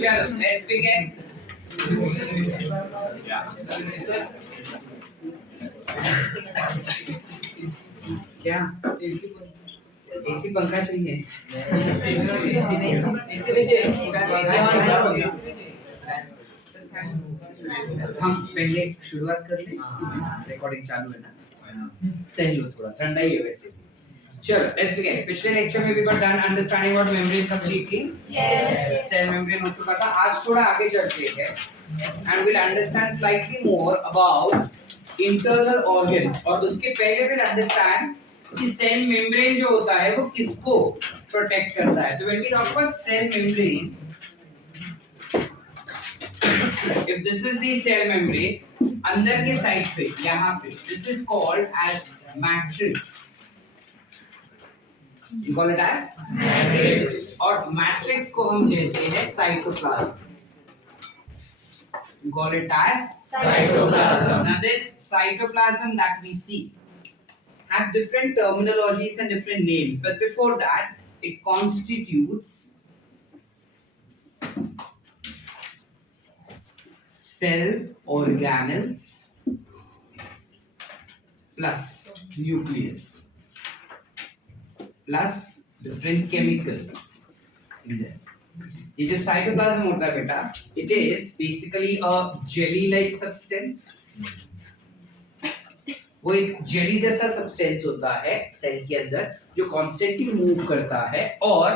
चलो let's begin. क्या AC पंखा चाहिए? एसी नहीं, हम पहले शुरुआत कर लें। रिकॉर्डिंग चालू है ना? सही लो, थोड़ा ठंडा ही है वैसे। चलो लेट्स बिगिन। पिछले लेक्चर में we got done understanding what membrane completely. Yes, cell membrane हो चुका था। आज थोड़ा आगे चलते हैं and will understand slightly more about internal organs, और उसके पहले विल अंडरस्टैंड कि सेल मेम्ब्रेन जो होता है वो किसको प्रोटेक्ट करता है। तो when we talk about cell membrane, if this is the cell membrane, अंदर के साइड पे यहाँ पे this is called as matrix. You call it as matrix. और matrix को हम कहते हैं cytoplasm. You call it as cytoplasm. Now this cytoplasm that we see have different terminologies and different names, but before that it constitutes cell organelles plus nucleus plus different chemicals in there. ये जो cytoplasm होता है बेटा, it is basically a jelly-like substance. वो एक jelly जैसा substance होता है सेल के अंदर जो कॉन्स्टेंटली मूव करता है, और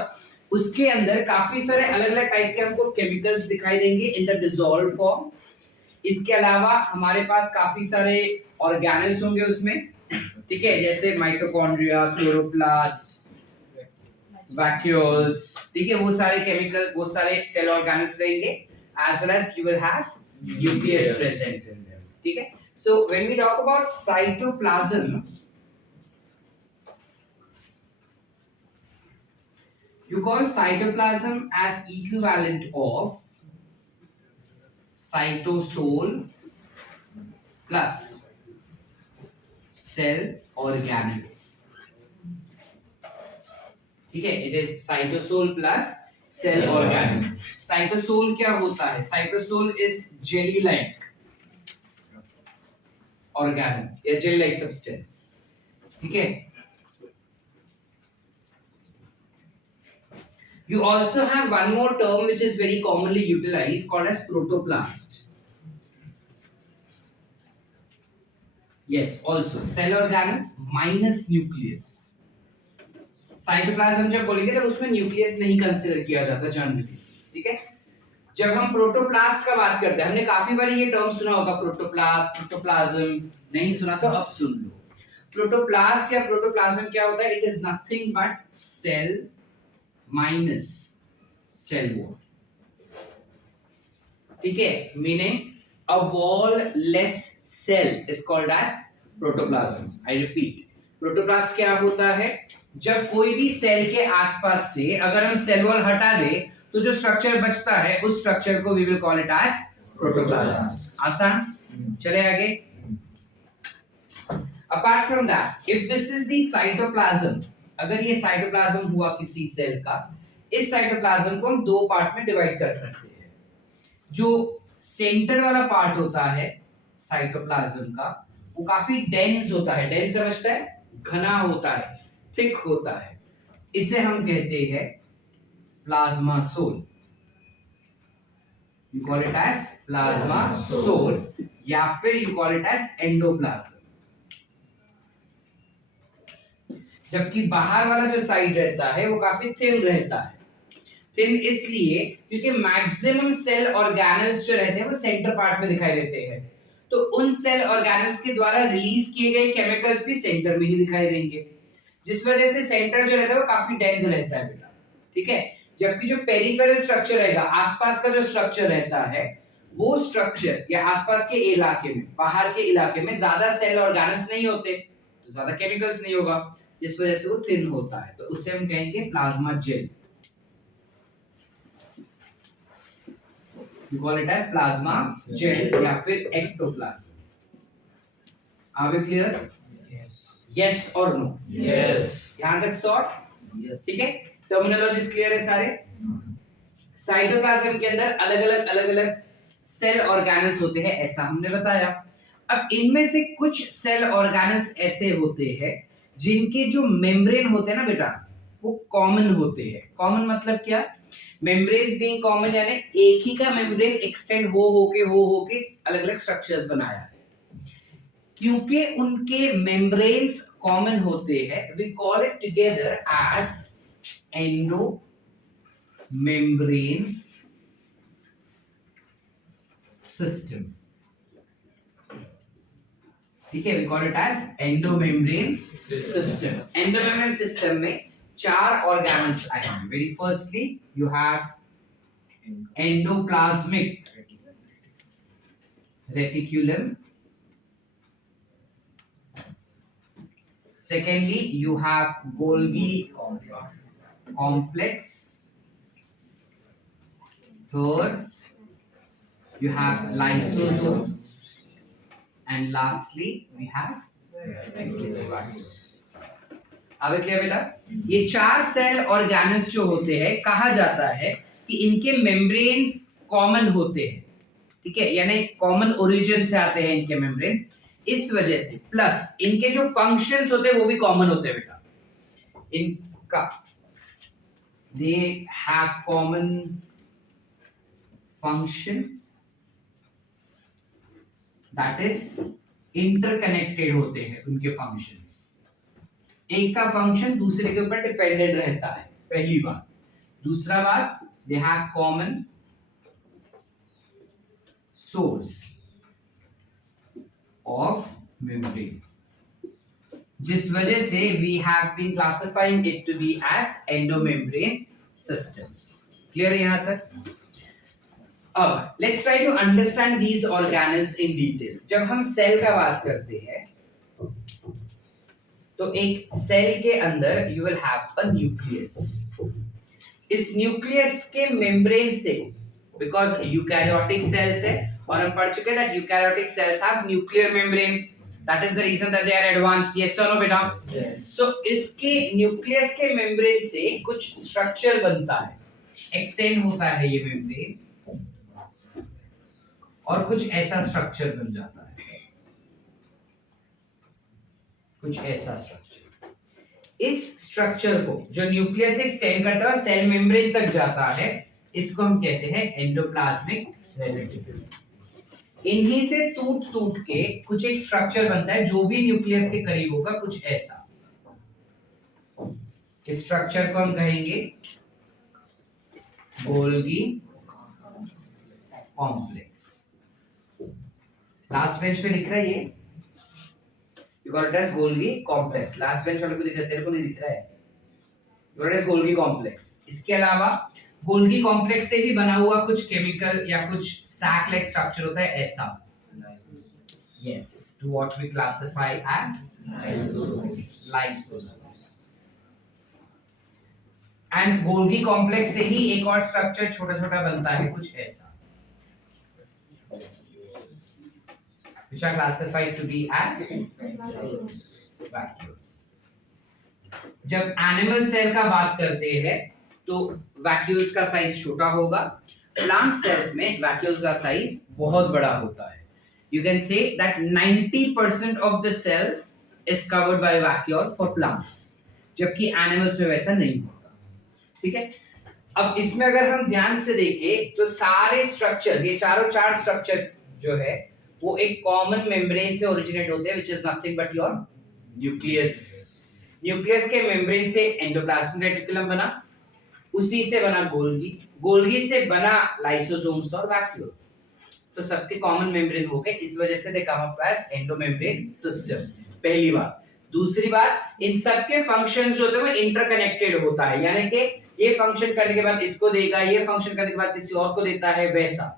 उसके अंदर काफी सारे अलग-अलग टाइप के हमको केमिकल्स दिखाई देंगे इन द डिसॉल्व फॉर्म। इसके अलावा हमारे पास काफी सारे ऑर्गेनेल्स होंगे उसमें, ठीक है, जैसे माइटोकॉन्ड्रिया, क्लोरोप्लास्ट, वैक्यूल्स, ठीक है, वो सारे केमिकल, वो सारे सेल ऑर्गेनेल्स रहेंगे, as well as you will have nucleus present in there, ठीक है। So when we talk about cytoplasm, you call cytoplasm as equivalent of cytosol plus cell organelles, ठीक है, it is cytosol plus cell organelles. cytosol क्या होता है? cytosol is jelly like organelles या jelly like substance, ठीक है। You also have one more term which is very commonly utilized called as protoplast. Yes, also cell organelles minus nucleus. Cytoplasm जब बोलेंगे तो उसमें न्यूक्लियस नहीं कंसीडर किया जाता जनरली, ठीक है। जब हम प्रोटोप्लास्ट का बात करते हैं, हमने काफी बार ये टर्म सुना होगा, प्रोटोप्लास्ट, प्रोटोप्लाज्म, नहीं सुना तो अब सुन लो। प्रोटोप्लास्ट या प्रोटोप्लाज्म क्या होता है? It is nothing but cell minus cell wall, ठीक है, meaning a wall less cell is called as protoplasm. I repeat, protoplast क्या होता है? जब कोई भी सेल के आसपास से अगर हम सेल वॉल हटा दे तो जो स्ट्रक्चर बचता है उस स्ट्रक्चर को we will call it as protoplasm. आसान? चले आगे। Apart from that, if this is the cytoplasm, अगर ये साइटोप्लाज्म हुआ किसी सेल का, इस साइटोप्लाज्म को हम दो पार्ट में डिवाइड कर सकते हैं। जो सेंटर वाला पार्ट होता है साइटोप्लाज्म का, वो काफी डेंस होता है, डेंस समझता है, घना होता है, थिक होता है, इसे हम कहते हैं plasma sol. You call it as plasma sol या फिर you call it as endoplasm. जबकि बाहर वाला जो साइड रहता है वो काफी थिन रहता है। थिन इसलिए क्योंकि मैक्सिमम सेल ऑर्गेनेल्स जो रहते हैं वो सेंटर पार्ट में दिखाई देते हैं, तो उन सेल ऑर्गेनेल्स के द्वारा रिलीज किए गए केमिकल्स भी सेंटर में ही दिखाई देंगे, जिस वजह से सेंटर जो रहता है वो काफी डेंस रहता है बेटा, ठीक है। जबकि जो पेरिफेरल स्ट्रक्चर रहेगा, आसपास का जो स्ट्रक्चर रहता है, वो स्ट्रक्चर या आसपास के इलाके में, बाहर के इलाके में ज्यादा सेल ऑर्गेनेल्स नहीं होते, तो ज्यादा केमिकल्स नहीं होगा, जिस वजह से वो थिन होता है, तो उससे हम कहेंगे plasma gel. You call it as plasma gel या फिर ectoplasm. Are we clear? Yes. Yes or no? Yes. यहाँ तक सॉर्ट? ठीक है। टर्मिनोलॉजीज क्लियर है सारे? साइटोप्लाज्म के अंदर अलग अलग सेल ऑर्गेनल्स होते हैं, ऐसा हमने बताया। अब इनमें से कुछ सेल ऑर्गेनल्स ऐसे होते हैं जिनके जो मेम्ब्रेन होते हैं ना बेटा, वो कॉमन होते हैं। कॉमन मतलब क्या? मेम्ब्रेन्स बीइंग कॉमन, यानी एक ही का मेम्ब्रेन एक्सटेंड हो के अलग अलग स्ट्रक्चर्स बनाया है। क्योंकि उनके मेम्ब्रेन्स कॉमन होते हैं, we call it together as endo membrane system. ठीक है, we call it as endomembrane system. Endomembrane system में 4 ऑर्गेनल्स आए हैं। Very firstly you have endoplasmic reticulum, secondly you have Golgi complex, third you have lysosomes, and lastly we have vacuoles। अब clear बेटा? ये 4 cell organelles जो होते हैं, कहा जाता है कि इनके मेम्ब्रेन्स कॉमन होते हैं। ठीक है, यानी कॉमन ओरिजिन से आते हैं इनके मेम्ब्रेन्स, इस वजह से प्लस इनके जो फंक्शंस होते हैं वो भी कॉमन होते हैं बेटा। इनका दे have common function, that is interconnected होते हैं उनके फंक्शंस। एक का फंक्शन दूसरे के ऊपर डिपेंडेंट रहता है, पहली बात। दूसरा बात, they have common source of membrane, जिस वजह से we have been classifying it to be as endomembrane systems. Clear है यहां तक? अब let's try to understand these organelles in detail. जब हम सेल का बात करते हैं तो एक सेल के अंदर you will have a nucleus. इस न्यूक्लियस के मेम्ब्रेन से, बिकॉज यूकैरियोटिक सेल्स है और हम पढ़ चुके हैं that eukaryotic cells have nuclear membrane, that is the reason that they are advanced, yes or no बेटा? yes. So इसके न्यूक्लियस के मेम्ब्रेन से कुछ स्ट्रक्चर बनता है, एक्सटेंड होता है ये मेम्ब्रेन और कुछ ऐसा स्ट्रक्चर बन जाता है, कुछ ऐसा स्ट्रक्चर। इस स्ट्रक्चर को जो न्यूक्लियस से एक्सटेंड करता है और सेल मेम्ब्रेन तक जाता है, इसको हम कहते हैं एंडोप्लाज्मिक रेटिकुलम। इन्हीं से टूट के कुछ एक स्ट्रक्चर बनता है जो भी न्यूक्लियस के करीब होगा, कुछ ऐसा। इस स्ट्रक्चर को हम कहेंगे गोल्गी कॉम्प्लेक्स। लास्ट बेंच पे दिख रहा है ये, you got it as Golgi complex. Last bench वाले को दिख रहा है, तेरे को नहीं दिख रहा है? You got it as Golgi complex. इसके अलावा गोल्गी कॉम्प्लेक्स से ही बना हुआ कुछ केमिकल या कुछ sac like structure होता है ऐसा, yes, to what we classify as lysosomes। and Golgi complex से ही एक और स्ट्रक्चर छोटा-छोटा बनता है कुछ ऐसा, which are classified to be as vacuoles। जब एनिमल सेल का बात करते हैं तो वैक्यूल्स का साइज छोटा होगा, प्लांट सेल्स में वैक्यूल्स का साइज बहुत बड़ा होता है। You can say that 90% of the cell is covered by vacuole for plants, जबकि एनिमल्स में वैसा नहीं होता। ठीक है, अब इसमें अगर हम ध्यान से देखें तो सारे स्ट्रक्चर्स, ये चारों 4 स्ट्रक्चर जो है वो एक कॉमन मेम्ब्रेन से ओरिजिनेट होते हैं, which is nothing but your nucleus. Nucleus के मेम्ब्रेन से एंडोप्लाज्मिक रेटिकुलम बना, उसी से बना गोल्गी, गोल्गी से बना लाइसोसोम्स और वैक्यूल। तो सबके कॉमन मेम्ब्रेन हो गए, इस वजह से they come up as endomembrane system. पहली बात। दूसरी बात, इन सबके फंक्शंस जो होते हैं वो इंटरकनेक्टेड होता है, यानी कि ये फंक्शन करने के बाद इसको देगा, ये फंक्शन करने के बाद किसी और को देता है, वैसा,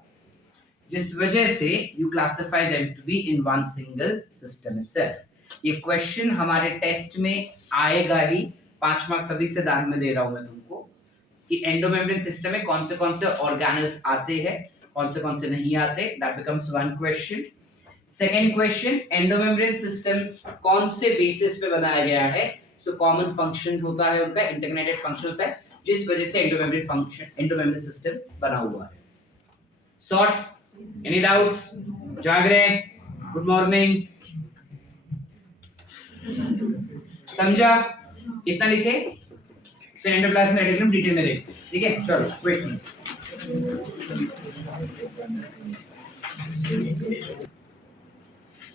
जिस वजह से you classify them to be in one single system itself. ये क्वेश्चन हमारे टेस्ट में आएगा ही, 5 मार्क्स अभी से दान में दे रहा हूं मैं तुमको, कि एंडोमेम्ब्रेन सिस्टम में कौन से ऑर्गेनल्स आते हैं, कौन से नहीं आते, that becomes one question. Second question, endomembrane systems कौन से बेसिस पे बनाया गया है? सो कॉमन फंक्शन होता है उनका, इंटरकनेक्टेड फंक्शन होता है, जिस वजह से एंडोमेम्ब्रेन सिस्टम बना हुआ है। Short, any doubts? जाग रहे हैं? Good morning. समझा? इतना लिखे, फिर एंडोप्लाज्म रेटिकुलम डिटेल में देख, ठीक है? चलो wait.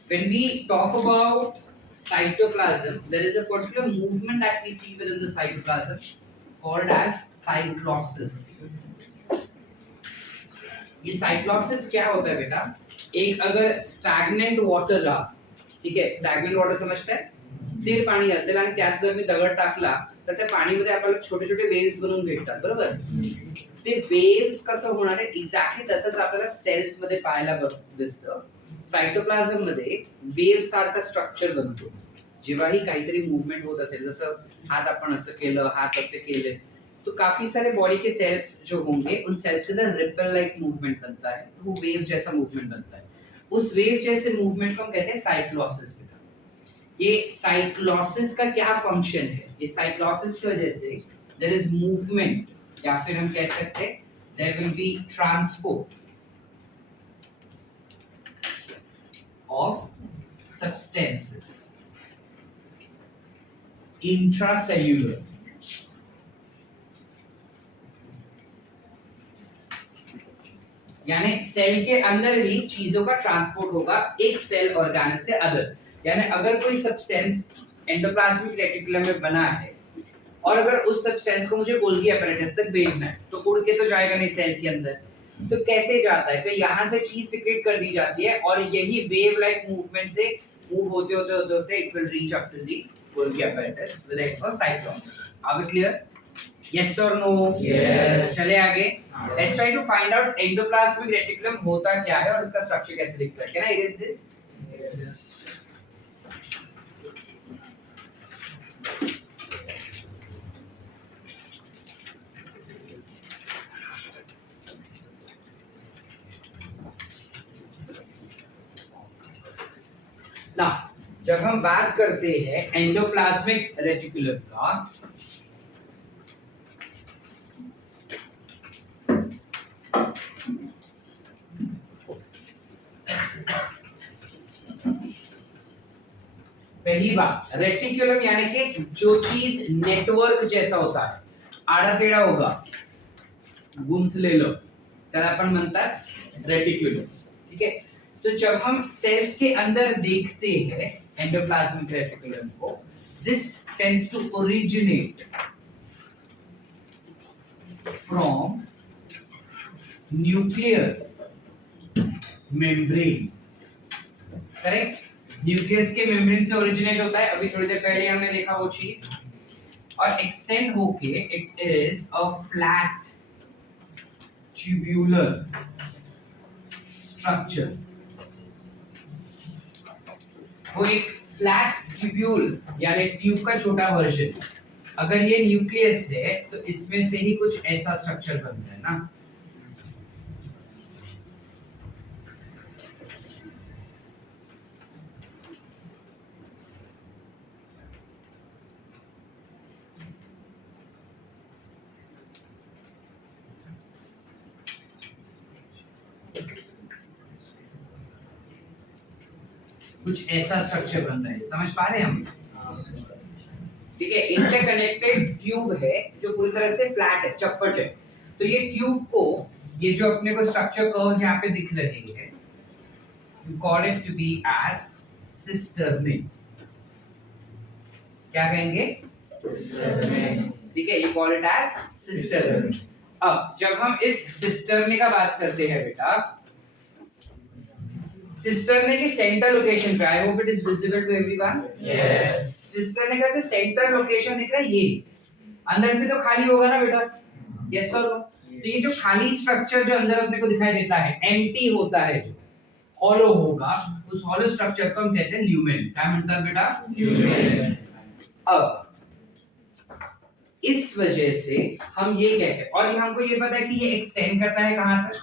When we talk about cytoplasm, there is a particular movement that we see within the cytoplasm called as cyclosis. ये साइक्लोसिस क्या होता है बेटा? एक अगर स्टैग्नेंट वाटर रहा, ठीक आहे, स्टॅग्नंट वॉटर समजताय? स्थिर पाणी असेल आणि त्यात जर मी दगड टाकला तर त्या पाणीमध्ये आपल्याला छोटे छोटे वेव्स बनवून भेटतात, बरोबर? ते वेव्स कसं होणार आहे एक्झॅक्टली तसंच आपल्याला सेल्स मध्ये पाहायला दिसतं. सायटोप्लाझम मध्ये वेव्ह सारखा स्ट्रक्चर बनतो. जेव्हाही काहीतरी मूवमेंट होत असेल, जसं हात आपण असं केलं, हात असे केले, तो काफी सारे बॉडी के सेल्स जो होंगे उन सेल्स के अंदर रिपल लाइक मूवमेंट बनता है, वो वेव जैसा मूवमेंट बनता है. उस वेव जैसे मूवमेंट को हम कहते हैं साइक्लोसिस. ये साइक्लोसिस का क्या फंक्शन है? ये साइक्लोसिस की वजह से देयर इज मूवमेंट, या फिर हम कह सकते हैं there will be transport of substances intracellular. यानी सेल के अंदर ही चीजों का ट्रांसपोर्ट होगा एक सेल ऑर्गेनल से अदर. यानी अगर कोई सब्सटेंस एंडोप्लाज्मिक रेटिकुलम में बना है और अगर उस सब्सटेंस को मुझे गोल्गी apparatus तक भेजना है तो उड़ के तो जाएगा नहीं सेल के अंदर. तो कैसे जाता है? तो यहाँ से चीज सिक्रेट कर दी जाती है और यही वेव लाइक मूवमेंट से मूव होते होते होते होते it will reach up to the Golgi apparatus with the help of cyclosis. Are we clear? Yes or no? Yes. चले आगे. Let's try to find out endoplasmic reticulum होता क्या है और उसका स्ट्रक्चर कैसे दिखता है. Can I erase this? Yes. ना जब हम बात करते हैं एंडोप्लाज्मिक रेटिकुलम का, पहली बात रेटिकुलम यानी कि जो चीज नेटवर्क जैसा होता है, आडा तेडा होगा, गुंथलेलं, त्याला आपण म्हणतात रेटिकुलम. ठीक है? तो जब हम सेल्स के अंदर देखते हैं एंडोप्लाज्मिक रेटिकुलम को, this tends to originate from nuclear membrane. Correct? Nucleus के मेम्ब्रेन से ओरिजिनेट होता है. अभी थोड़ी देर पहले हमने देखा वो चीज, और एक्सटेंड होके it is a flat tubular structure. वो एक फ्लैट ट्यूब्यूल यानी ट्यूब का छोटा वर्जन. अगर ये न्यूक्लियस है तो इसमें से ही कुछ ऐसा स्ट्रक्चर बनता है ना. कुछ ऐसा स्ट्रक्चर बन रहा है. समझ पा रहे हैं हम? ठीक है? इंटरकनेक्टेड ट्यूब है जो पूरी तरह से फ्लैट है, चपट है. तो ये ट्यूब को, ये जो अपने को स्ट्रक्चर कर्व्स यहाँ पे दिख रहे हैं, you call it to be as cisternae. क्या कहेंगे? Cisternae. ठीक है? you call it as cisternae. अब जब हम इस सिस्टर्ने का बात करते हैं बेटा, सिस्टर्ने की सेंटर लोकेशन पे, I hope it is visible to everyone. Yes. Cisternae का जो सेंटर लोकेशन दिख रहा है, ये अंदर से तो खाली होगा ना बेटा. यस और नो? तो ये जो खाली स्ट्रक्चर जो अंदर अपने को दिखाई देता है, एम्प्टी होता है, जो हॉलो होगा, उस हॉलो स्ट्रक्चर को हम कहते हैं ल्यूमेन. क्या म्हणता है बेटा? Lumen. अब इस वजह से हम ये कहते हैं, और ये हमको ये पता है कि ये एक्सटेंड करता है कहां तक,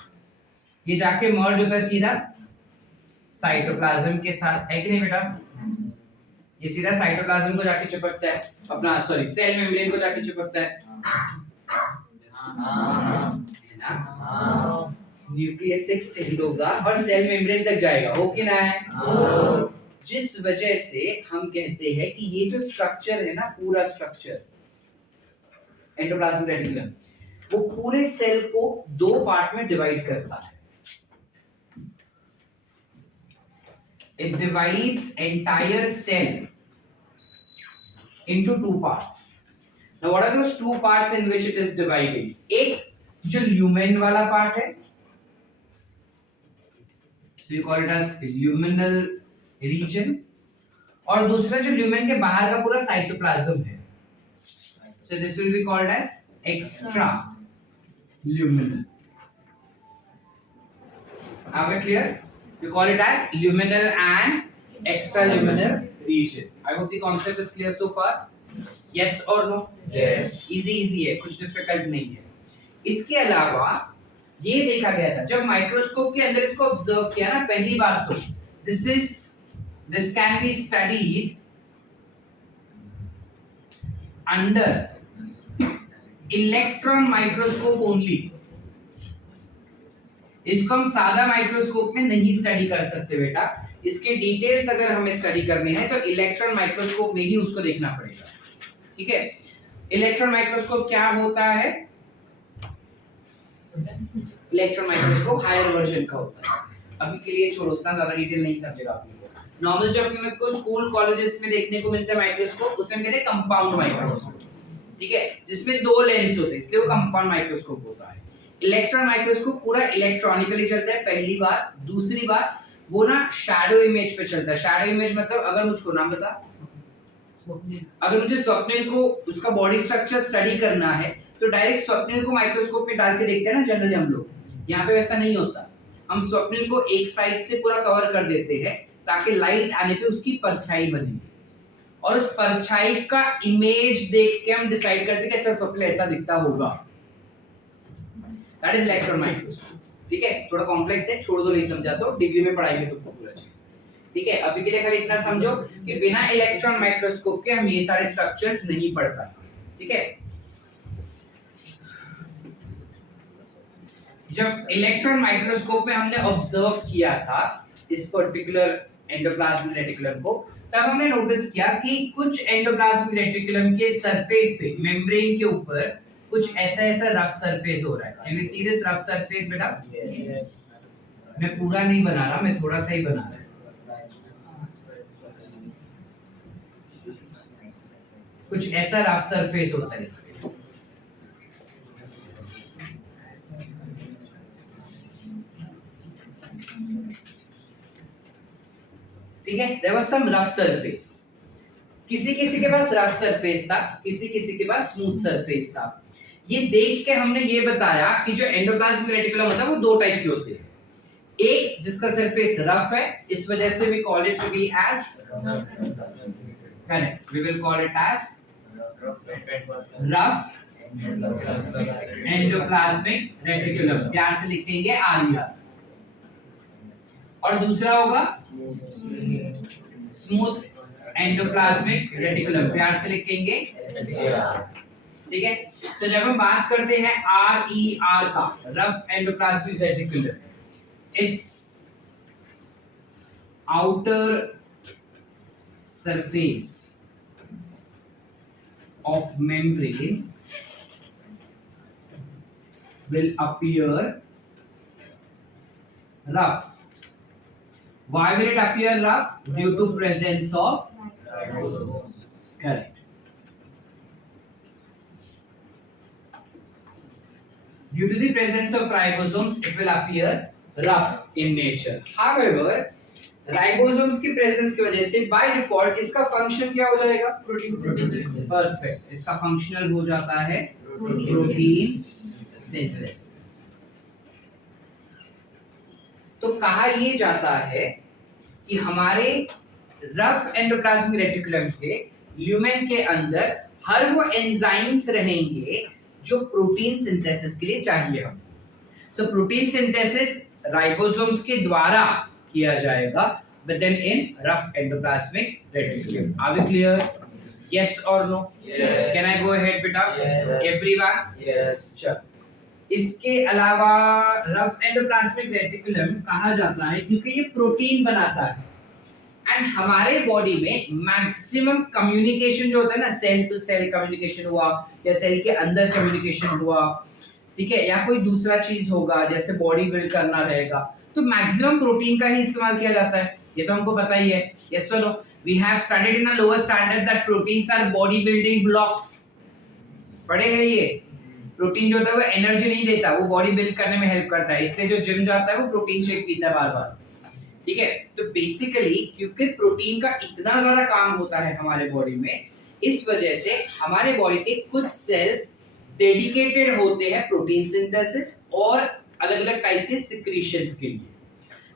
ये जाके मर्ज होता है सीधा साइटोप्लाज्म के साथ, है कि नहीं बेटा? ये सीधा साइटोप्लाज्म को जाके चिपकता है, अपना सॉरी सेल मेम्ब्रेन को जाके चिपकता है. है ना? न्यूक्लियस से एक्सटेंड होगा और सेल मेम्ब्रेन तक जाएगा, हो कि ना है? जिस वजह से हम कहते हैं कि ये जो स्ट्रक्चर है ना, पूरा स्ट्रक्चर एंडोप्लाज्मिक रेटिकुलम, वो पूरे सेल को दो पार्ट में डिवाइड करता है। It divides entire cell into two parts. Now what are those two parts in which it is divided? एक जो lumen वाला part है, so you call it as luminal region, और दूसरा जो lumen के बाहर का पूरा cytoplasm है, so this will be called as extra luminal. Are we clear? We call it as luminal and extraluminal region. I hope the concept is clear so far. Yes or no? Yes. Easy है, कुछ difficult नहीं है। इसके अलावा ये देखा गया था जब माइक्रोस्कोप के अंदर इसको ऑब्जर्व किया ना, पहली बात तो this can be studied under electron microscope only. इसको हम सादा माइक्रोस्कोप में नहीं स्टडी कर सकते बेटा। इसके डिटेल्स अगर हमें स्टडी करने हैं तो इलेक्ट्रॉन माइक्रोस्कोप में ही उसको देखना पड़ेगा, ठीक है? इलेक्ट्रॉन माइक्रोस्कोप क्या होता है? इलेक्ट्रॉन माइक्रोस्कोप हायर वर्जन का होता है। अभी के लिए छोड़ो, उतना ज्यादा डिटेल नहीं समझेगा आप लोगों को। नॉर्मल जो अपने को स्कूल कॉलेजेस में देखने को मिलता है माइक्रोस्कोप, उसे हम कहते हैं कंपाउंड माइक्रोस्कोप, ठीक है? जिसमें दो लेंस होते हैं, इसलिए वो कंपाउंड माइक्रोस्कोप होता है। इलेक्ट्रॉन माइक्रोस्कोप पूरा इलेक्ट्रॉनिकली चलता है, पहली बात। दूसरी बात, वो ना शैडो इमेज पे चलता है। शैडो इमेज मतलब, अगर मुझको नाम बता, अगर मुझे स्वप्निल को उसका बॉडी स्ट्रक्चर स्टडी करना है तो डायरेक्ट स्वप्निल को माइक्रोस्कोप में डाल के देखते हैं ना जनरली हम लोग। यहाँ पे वैसा नहीं होता, हम स्वप्निल को एक साइड से पूरा कवर कर देते हैं ताकि लाइट आने पे उसकी परछाई बने, और उस परछाई का इमेज देख के हम डिसाइड करते हैं कि अच्छा स्वप्निल ऐसा दिखता होगा। दैट इज इलेक्ट्रॉन माइक्रोस्कोप, ठीक है? थोड़ा कॉम्प्लेक्स है, छोड़ दो, नहीं समझा तो डिग्री में पढ़ाएंगे तुमको पूरा चीज, ठीक है? अभी के लिए खाली इतना समझो कि बिना इलेक्ट्रॉन माइक्रोस्कोप के हम ये सारे स्ट्रक्चर्स नहीं पढ़ पाएंगे, ठीक है? जब इलेक्ट्रॉन माइक्रोस्कोप में हमने ऑब्जर्व किया था इस पर्टिकुलर एंडोप्लाज्मिक रेटिकुलम को, तब हमने नोटिस किया कि कुछ एंडोप्लाज्मिक रेटिकुलम के सरफेस पे, मेम्ब्रेन के ऊपर कुछ ऐसा रफ सरफेस हो रहा है। Can you see this rough surface बेटा? Yes. मैं पूरा नहीं बना रहा, मैं थोड़ा सा ही बना रहा हूं। कुछ ऐसा रफ सरफेस होता है इसमें, ठीक है? There was some rough surface. किसी के पास रफ सरफेस था, किसी के पास स्मूथ सरफेस था। ये देख के हमने ये बताया कि जो एंडोप्लाज्मिक रेटिकुलम होता है वो दो टाइप के होते हैं। एक जिसका सरफेस रफ है, इस वजह से we call it to be as, correct, we will call it as rough endoplasmic reticulum, प्यार से लिखेंगे आरईआर। और दूसरा होगा स्मूथ एंडोप्लाज्मिक रेटिकुलम, प्यार से लिखेंगे, ठीक है? सो जब हम बात करते हैं RER का, rough endoplasmic reticulum, it's outer surface of membrane will appear rough. Why will it appear rough? Due to presence of Ribosomes. correct. Due to the presence of ribosomes, it will appear rough in nature. However, ribosomes की presence की वजह से by default इसका function क्या हो जाएगा? Protein synthesis. Perfect, इसका functional हो जाता है प्रोटीन सिंथेसिस। तो कहा ये जाता है कि हमारे रफ एंडोप्लाज्मिक रेटिकुलम के ल्यूमेन के अंदर हर वो एंजाइम्स रहेंगे जो प्रोटीन सिंथेसिस के लिए चाहिए हम। सो प्रोटीन सिंथेसिस राइबोसोम्स के द्वारा किया जाएगा, but then in rough endoplasmic reticulum. Are we clear? Yes or no? Yes. Can I go ahead, बेटा? Yes. Everyone? Yes. चल। इसके अलावा रफ एंडोप्लाज्मिक रेटिकुलम कहा जाता है क्योंकि ये प्रोटीन बनाता है एंड हमारे बॉडी में मैक्सिमम कम्युनिकेशन जो होता है ना, सेल टू सेल कम्युनिकेशन हुआ या सेल के अंदर कम्युनिकेशन हुआ, ठीक है, या कोई दूसरा चीज होगा जैसे बॉडी बिल्ड करना रहेगा, तो मैक्सिमम प्रोटीन का ही इस्तेमाल किया जाता है। ये तो हमको पता ही है। यस और no? We have studied in a lower standard that proteins are body building blocks. पढ़े हैं ये? प्रोटीन जो होता है वो एनर्जी नहीं देता, वो बॉडी बिल्ड करने में हेल्प करता है, इसलिए जो जिम जाता है वो प्रोटीन शेक पीता है बार बार। ठीक है, तो बेसिकली क्योंकि प्रोटीन का इतना ज्यादा काम होता है हमारे बॉडी में, इस वजह से हमारे बॉडी के कुछ सेल्स डेडिकेटेड होते हैं प्रोटीन सिंथेसिस और अलग अलग टाइप के सिक्रीशंस के लिए।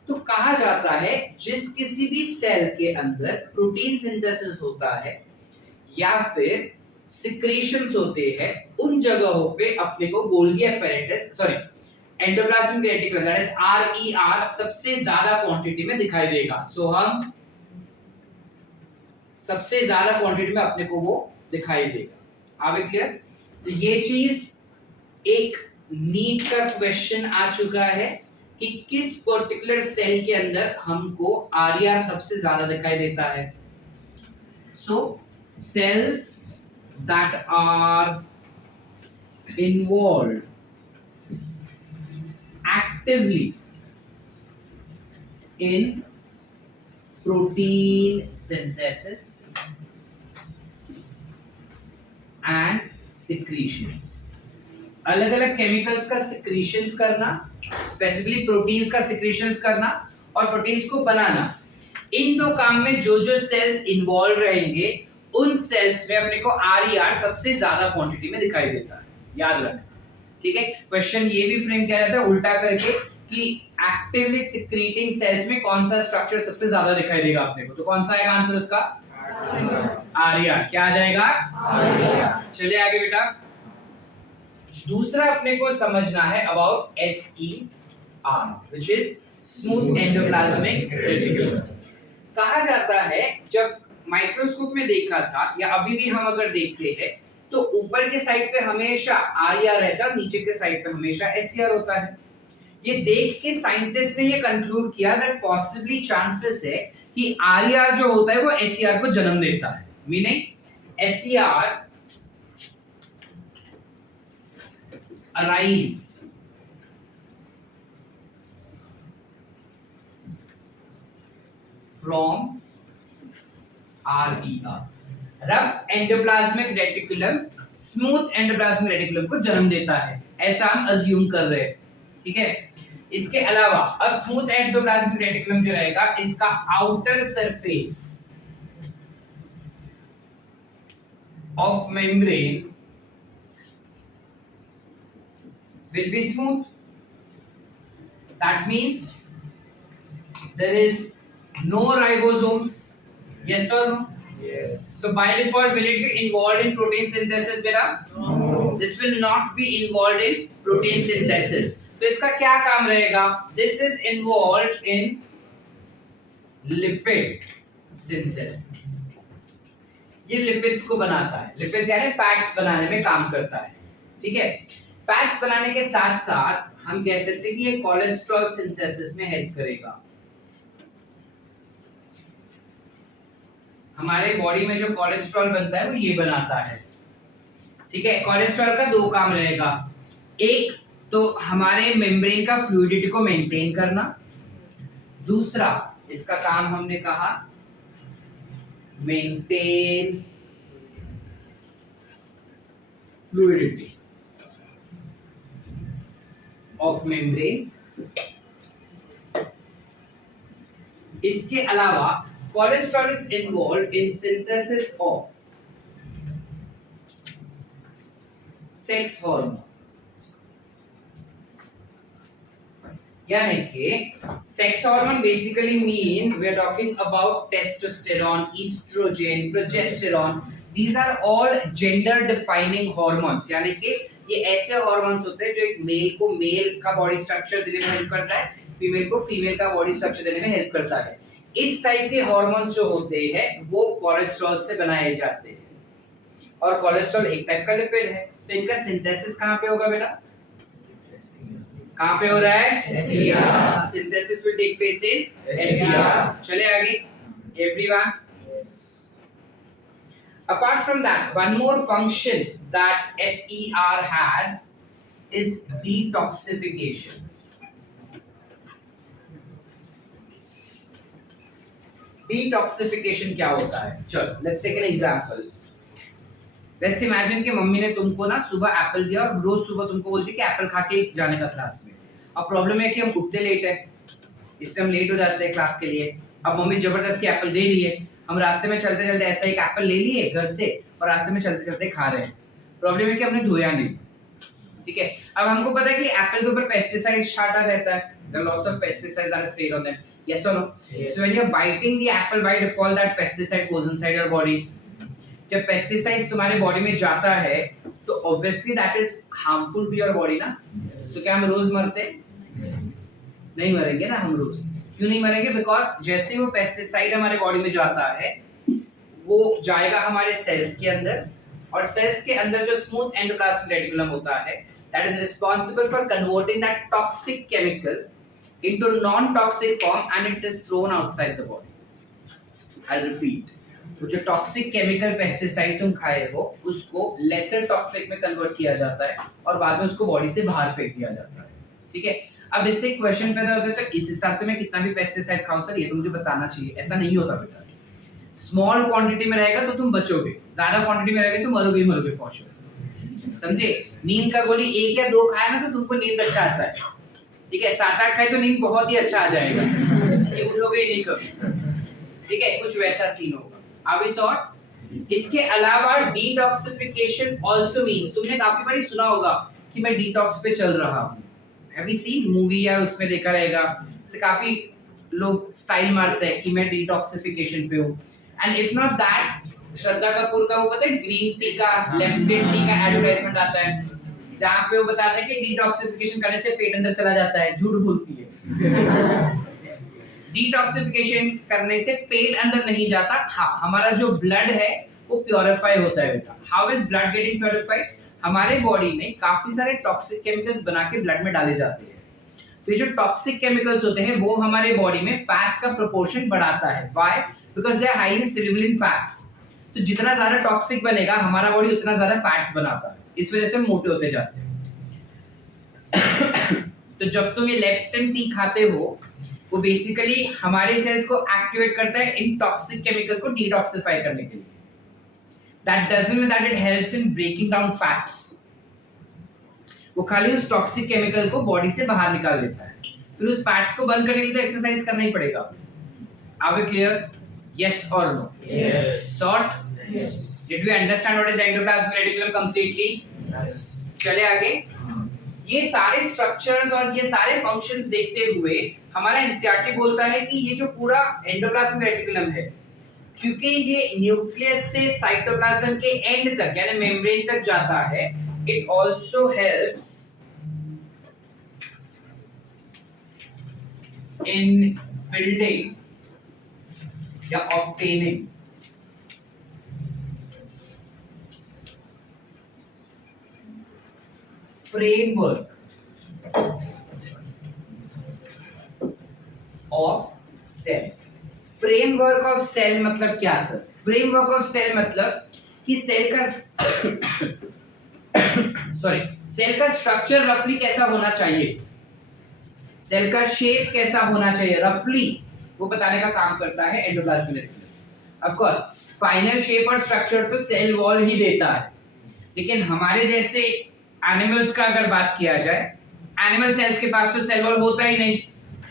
तो कहा जाता है जिस किसी भी सेल के अंदर प्रोटीन सिंथेसिस होता है या फिर सिक्रीशंस होते हैं, उन जगहों पे अपने को Golgi apparatus endoplasmic reticulum that is RER सबसे ज्यादा क्वांटिटी में दिखाई देगा। सो हम सबसे ज्यादा क्वांटिटी में अपने को वो दिखाई देगा। आगे क्लियर? तो ये चीज एक नीट का क्वेश्चन आ चुका है कि किस पर्टिकुलर सेल के अंदर हमको RER सबसे ज्यादा दिखाई देता है। So cells that are involved actively in protein synthesis and secretions। अलग अलग केमिकल्स का सिक्रीशंस करना, स्पेसिफिकली प्रोटीन्स का सिक्रीशंस करना और प्रोटीन्स को बनाना, इन दो काम में जो जो सेल्स इन्वॉल्व रहेंगे उन सेल्स में अपने को RER सबसे ज्यादा क्वांटिटी में दिखाई देता है। याद रखना, ठीक है। क्वेश्चन ये भी फ्रेम किया जाता है उल्टा करके कि एक्टिवली सिक्रीटिंग सेल्स में कौन सा स्ट्रक्चर सबसे ज्यादा दिखाई देगा अपने को, तो कौन सा आएगा आंसर उसका? RER। क्या आ जाएगा? RER। चलिए आगे बेटा। दूसरा अपने को समझना है about SER which is smooth endoplasmic reticulum. कहा जाता है जब माइक्रोस्कोप में देखा था या अभी भी हम अगर देखते हैं तो ऊपर के साइड पे हमेशा RER रहता है और नीचे के साइड पे हमेशा SER होता है। ये देख के साइंटिस्ट ने ये कंक्लूड किया दैट पॉसिबली चांसेस है कि RER जो होता है वो SER को जन्म देता है। Meaning SER arise from RER। Rough endoplasmic reticulum smooth endoplasmic reticulum को जन्म देता है, ऐसा हम अज्यूम कर रहे हैं। ठीक है, इसके अलावा अब स्मूथ एंडोप्लाज्मिक रेटिकुलम जो रहेगा इसका outer surface of membrane will be smooth. That means there is no ribosomes. Yes or no? Yes. So by default, will it be involved in protein synthesis, beta? No. This will not be involved in protein synthesis. तो इसका क्या काम रहेगा? This is involved in lipid synthesis. ये lipids को बनाता है। Lipids यानी फैट्स बनाने में काम करता है। ठीक है, फैट्स बनाने के साथ साथ हम कह सकते हैं कि ये कोलेस्ट्रॉल सिंथेसिस में हेल्प करेगा। हमारे बॉडी में जो कोलेस्ट्रॉल बनता है वो ये बनाता है। ठीक है, कोलेस्ट्रॉल का दो काम रहेगा, एक तो हमारे मेम्ब्रेन का फ्लूइडिटी को मेंटेन करना, दूसरा इसका काम हमने कहा मेंटेन फ्लूइडिटी ऑफ मेम्ब्रेन। इसके अलावा cholesterol is involve in synthesis of sex hormone. यानी कि sex hormone basically mean we are talking about testosterone, oestrogen, progesterone. These are all gender defining hormones, यानी कि ये ऐसे हार्मोन्स होते हैं जो एक मेल को मेल का बॉडी स्ट्रक्चर देने में हेल्प करता है, फीमेल को फीमेल का बॉडी स्ट्रक्चर देने में हेल्प करता है। इस टाइप के हार्मोन्स जो होते हैं वो कोलेस्ट्रॉल से बनाए जाते हैं, और कोलेस्ट्रॉल एक टाइप का लिपिड है, तो इनका सिंथेसिस कहाँ पे होगा बेटा? कहाँ पे हो रहा है? SCR. Synthesis will take place in SCR. SCR. चले आगे everyone. Apart from that, one more function that SER has is detoxification. Detoxification क्या होता है? चलो, let's take an example. Let's imagine कि मम्मी ने तुमको ना सुबह एप्पल दिया और रोज सुबह तुमको बोलती कि एप्पल खा के जाने का क्लास में. अब प्रॉब्लम है कि हम उठते लेट है, इसलिए हम लेट हो जाते हैं क्लास के लिए. अब मम्मी जबरदस्ती एप्पल दे रही है, हम रास्ते में चलते चलते ऐसा एक एप्पल ले लिए घर से और रास्ते में चलते चलते खा रहे हैं. प्रॉब्लम है कि हमने धोया नहीं. ठीक है, अब हमको पता है कि एप्पल के ऊपर पेस्टिसाइड्स छाटा रहता है. There are lots of pesticides that are sprayed on them. Yes or no? Yes. So when you're biting the apple, by default that pesticide goes inside your body. जब पेस्टिसाइड्स तुम्हारे body में जाता है तो obviously that is harmful to your body ना. तो क्या हम रोज मरते? नहीं मरेंगे ना हम रोज. क्यों नहीं मरेंगे? बिकॉज जैसे ही वो पेस्टिसाइड हमारे बॉडी में जाता है वो जाएगा हमारे सेल्स के अंदर, और सेल्स के अंदर जो स्मूथ एंडोप्लाज्मिक रेटिकुलम होता है that is responsible for converting that toxic chemical into non-toxic form and it is thrown outside the body. I'll repeat. तो जो टॉक्सिक केमिकल पेस्टिसाइड तुम खाए हो उसको लेसर टॉक्सिक में कन्वर्ट किया जाता है और बाद में उसको बॉडी से बाहर फेंक दिया जाता है. ठीक है, अब इससे क्वेश्चन पैदा होता है सर इस हिसाब से मैं कितना भी पेस्टिसाइड खाऊं सर, ये तो मुझे बताना चाहिए. ऐसा नहीं होता बेटा. स्मॉल क्वांटिटी में रहेगा तो तुम बचोगे, ज्यादा क्वांटिटी में रहेगा तो मरोगे फॉर श्योर. समझे? नींद का गोली 1 या 2 खाया ना तो तुमको नींद अच्छा आता है. ठीक है, 7-8 खाए तो नींद बहुत ही अच्छा आ जाएगा, ये उठोगे ही नहीं कभी. ठीक है, कुछ वैसा सीन होगा. Are we sort? इसके अलावा डिटॉक्सिफिकेशन आल्सो मींस, तुमने काफी बार सुना होगा कि मैं डिटॉक्स पे चल रहा हूँ. हैव यू सीन मूवी या उसमें देखा रहेगा, इससे काफी लोग स्टाइल मारते हैं कि मैं डिटॉक्सिफिकेशन पे हूँ. And if not that, Shraddha Kapoor का वो पता है ग्रीन टी का लेप्टिन टी का एडवर्टाइजमेंट आता है जहाँ पे वो बताते हैं कि डिटॉक्सिफिकेशन करने से पेट अंदर चला जाता है. झूठ बोलती है. डिटॉक्सिफिकेशन करने से पेट अंदर नहीं जाता. हाँ, हमारा जो ब्लड है वो प्योरीफाई होता है बेटा. How is blood getting purified? हमारे बॉडी में काफी सारे टॉक्सिक केमिकल्स बना के ब्लड में डाले जाते हैं. तो ये जो टॉक्सिक केमिकल्स होते हैं वो हमारे बॉडी में फैट्स का प्रोपोर्शन बढ़ाता है. Why? Because they are highly soluble in fats. तो जितना ज्यादा टॉक्सिक बनेगा हमारा बॉडी उतना ज्यादा फैट्स बनाता है. इस वजह से हम मोटे होते जाते हैं. तो जब तुम ये लेप्टिन टी खाते हो वो बेसिकली हमारे सेल्स को एक्टिवेट करता है इन टॉक्सिक केमिकल को डिटॉक्सिफाई करने के लिए. That doesn't mean that it helps in breaking down fats. वो खाली उस टॉक्सिक केमिकल को बॉडी से बाहर निकाल देता है. फिर उस फैट्स को बंद करने के लिए तो एक्सरसाइज करना ही पड़ेगा. Are we clear? यस और no? Yes. Short? Yes. Did we understand what is endoplasmic reticulum completely? Yes. चले आगे. ये सारे स्ट्रक्चर्स और ये सारे फंक्शंस देखते हुए हमारा एनसीईआरटी बोलता है कि ये जो पूरा एंडोप्लाज्मिक रेटिकुलम है, क्योंकि ये न्यूक्लियस से साइटोप्लाज्म के एंड तक यानी मेम्ब्रेन तक जाता है, it also helps in building या obtaining framework of cell. framework of cell मतलब क्या सर? framework of cell मतलब कि सेल का सेल का स्ट्रक्चर रफली कैसा होना चाहिए, सेल का शेप कैसा होना चाहिए रफली, वो बताने का काम करता है endoplasmic reticulum. Of course final shape और स्ट्रक्चर तो सेल वॉल ही देता है, लेकिन हमारे जैसे एनिमल्स का अगर बात किया जाए, एनिमल सेल्स के पास तो सेल वॉल होता ही नहीं,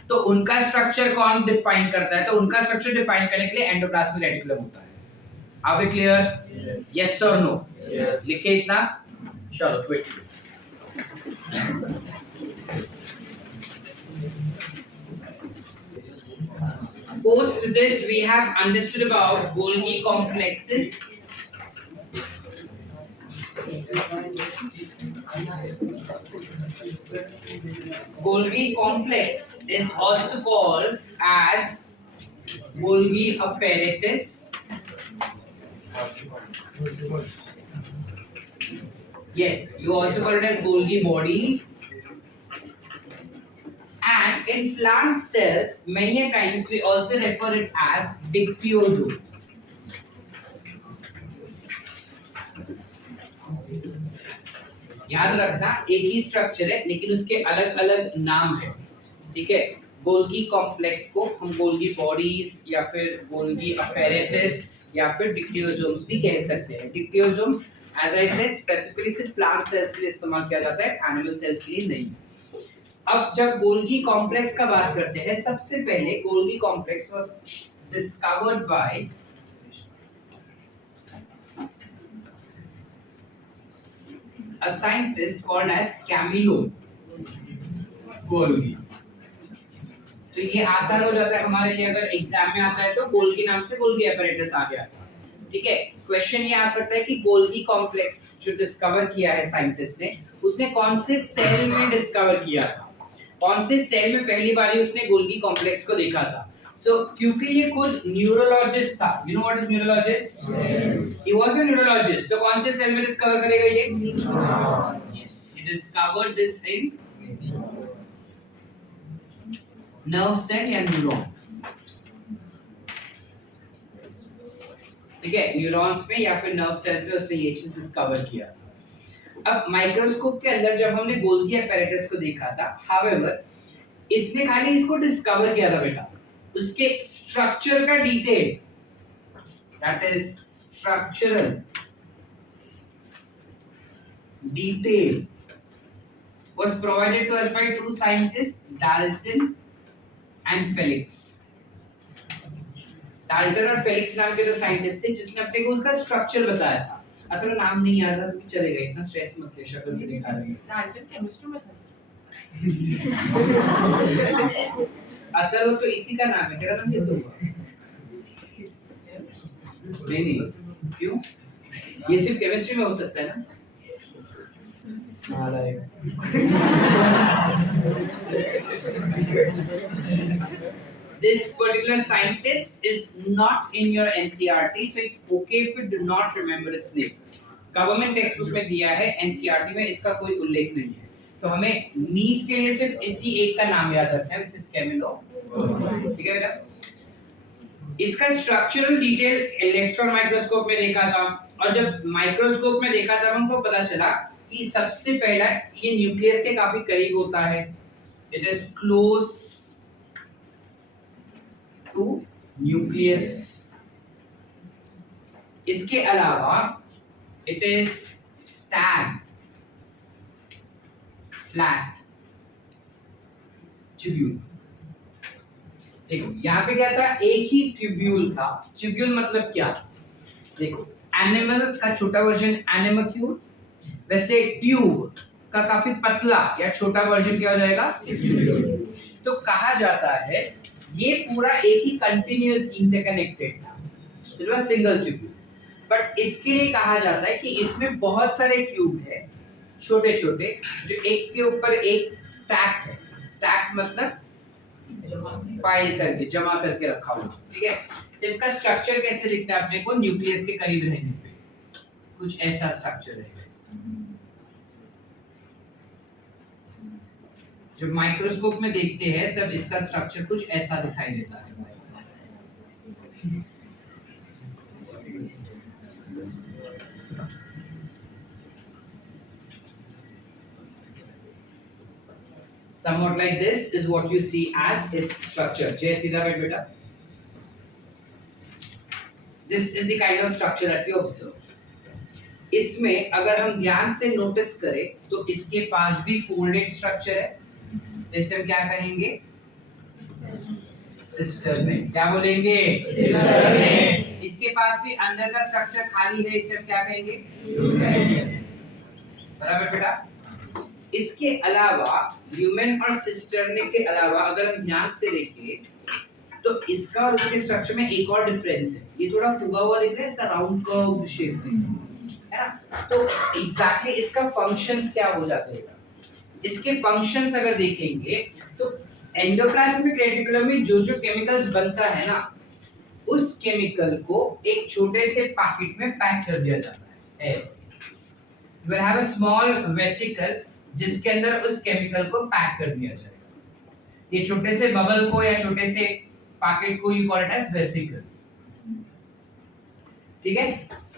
तो उनका स्ट्रक्चर कौन डिफाइन करता है? तो उनका स्ट्रक्चर डिफाइन करने के लिए एंडोप्लाज्मिक रेटिकुलम होता है. Are we clear? यस और नो? Yes. लिखे इतना. चलो quick. Post this we have understood about Golgi complexes. Golgi complex is also called as Golgi apparatus, yes, you also call it as Golgi body. And in plant cells, many a times we also refer it as dictyosomes. याद रखना एक ही structure है लेकिन उसके अलग अलग नाम है, ठीक है। गोल्गी कॉम्प्लेक्स को हम गोल्गी बॉडीज या फिर गोल्गी अपैरेटस या फिर डिक्टियोसोम्स भी कह सकते हैं। डिक्टियोसोम्स एज आई सेड स्पेसिफिकली सिर्फ प्लांट सेल्स के लिए इस्तेमाल किया जाता है, एनिमल सेल्स के लिए नहीं। अब जब गोल्गी कॉम्प्लेक्स का बात करते हैं, सबसे पहले Golgi complex was discovered by a scientist called as Camillo Golgi। तो ये आसान हो जाता है हमारे लिए, अगर एग्जाम में आता है तो गोल्गी नाम से गोल्गी apparatus आ गया, ठीक है। क्वेश्चन ये आ सकता है कि गोल्गी कॉम्प्लेक्स जो डिस्कवर किया है साइंटिस्ट ने, उसने कौन से सेल में डिस्कवर किया था, कौन से सेल में पहली बार उसने गोल्गी कॉम्प्लेक्स को देखा था। क्योंकि ये खुद न्यूरोलॉजिस्ट था, you know what is neurologist, he was a neurologist, तो कौन से सेल में डिस्कवर करेगा ये, he discovered this in nerve cell या न्यूरॉन, ठीक है, न्यूरॉन्स में या फिर नर्व सेल्स में उसने ये चीज डिस्कवर किया। अब माइक्रोस्कोप के अंदर जब हमने गोल्गी apparatus को देखा था, हाउएवर इसने खाली इसको डिस्कवर किया था बेटा, उसके स्ट्रक्चर का detail, that is structural detail was provided to us by two scientists, Dalton and Felix। Dalton और फेलिक्स नाम के दो साइंटिस्ट थे जिसने अपने को उसका स्ट्रक्चर बताया था। अथवा नाम नहीं याद था तो भी चलेगा, इतना स्ट्रेस मत ले, शक्ल पे दिखा रहे हैं। डाल्टन केमिस्ट्री में था। अथर्व तो इसी का नाम है, तेरा नाम कैसे हुआ? नहीं, क्यों? ये सिर्फ केमिस्ट्री में हो सकता है ना? This particular scientist is not in your NCERT, so it's okay if you do not remember its name. Government text book में दिया है, NCERT में इसका कोई उल्लेख नहीं है, तो हमें नीट के लिए सिर्फ इसी एक का नाम याद रखना है, which is Camillo, ठीक है बेटा। इसका स्ट्रक्चरल डिटेल इलेक्ट्रॉन माइक्रोस्कोप में देखा था, और जब माइक्रोस्कोप में देखा था हमको पता चला कि सबसे पहला ये न्यूक्लियस के काफी करीब होता है, it is close to nucleus. इसके अलावा it is stack flat tubule. देखो यहाँ पे क्या था, एक ही ट्यूब्यूल था। ट्यूब्यूल मतलब क्या, देखो एनिमल का छोटा वर्जन एनिमक्यूल, वैसे ट्यूब का काफी पतला या छोटा वर्जन क्या हो जाएगा, ट्यूब्यूल। तो कहा जाता है ये पूरा एक ही कंटिन्यूअस इंटरकनेक्टेड था, it was single tubule. But इसके लिए कहा जाता है कि इसमें बहुत सारे ट्यूब है छोटे छोटे जो एक के ऊपर एक स्टैक है। स्टैक मतलब पाइल करके, जमा करके रखा हुआ, ठीक है। तो इसका स्ट्रक्चर कैसे दिखता है अपने को, न्यूक्लियस के करीब रहने पे कुछ ऐसा स्ट्रक्चर रहेगा इसका। जब माइक्रोस्कोप में देखते हैं तब इसका स्ट्रक्चर कुछ ऐसा दिखाई देता है। Somewhat like this is what you see as its structure. जय सीधा बैठ बेटा। This is the kind of structure that we observe. इसमें अगर हम ध्यान से नोटिस करें तो इसके पास भी फोल्डेड स्ट्रक्चर है, जैसे हम क्या कहेंगे, सिस्टर्न। क्या बोलेंगे, सिस्टर्न। इसके पास भी अंदर का स्ट्रक्चर खाली है, इसे हम क्या कहेंगे, बराबर बेटा। इसके अलावा ल्यूमेन और सिस्टर्न के अलावा अगर हम ध्यान से देखें तो इसका और उसके स्ट्रक्चर में एक और डिफरेंस है, ये थोड़ा फुगा हुआ दिख रहा है, ऐसा राउंड कर्व शेप में है ना। तो एग्जैक्टली इसका फंक्शंस क्या हो जाते हैं, इसके फंक्शंस अगर देखेंगे तो एंडोप्लाज्मिक रेटिकुलम में जो जो केमिकल्स बनता है ना, उस केमिकल को एक छोटे से पैकेट में पैक कर दिया जाता है ऐसे। Will have a small vesicle जिसके अंदर उस केमिकल को पैक कर दिया जाएगा। ये छोटे से बबल को या छोटे से पैकेट को you call it as vesicle, ठीक है,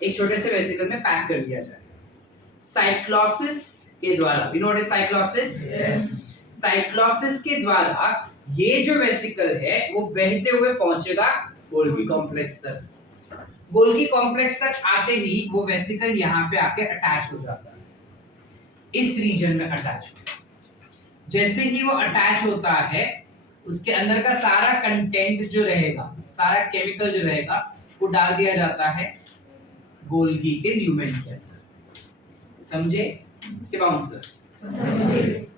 एक छोटे से वेसिकल में पैक कर दिया जाएगा। साइक्लोसिस के द्वारा, you know what is cyclosis? Yes. Cyclosis के द्वारा ये जो वेसिकल है वो बहते हुए पहुंचेगा गोल्गी कॉम्प्लेक्स तक। गोल्गी कॉम्प्लेक्स तक आते ही वो वेसिकल यहाँ पे आके अटैच हो जाता है, इस रीजन में अटैच। जैसे ही वो अटैच होता है उसके अंदर का सारा कंटेंट जो रहेगा, सारा केमिकल जो रहेगा वो डाल दिया जाता है गोल्गी के ल्यूमेन के अंदर। समझे कि बाउंसर?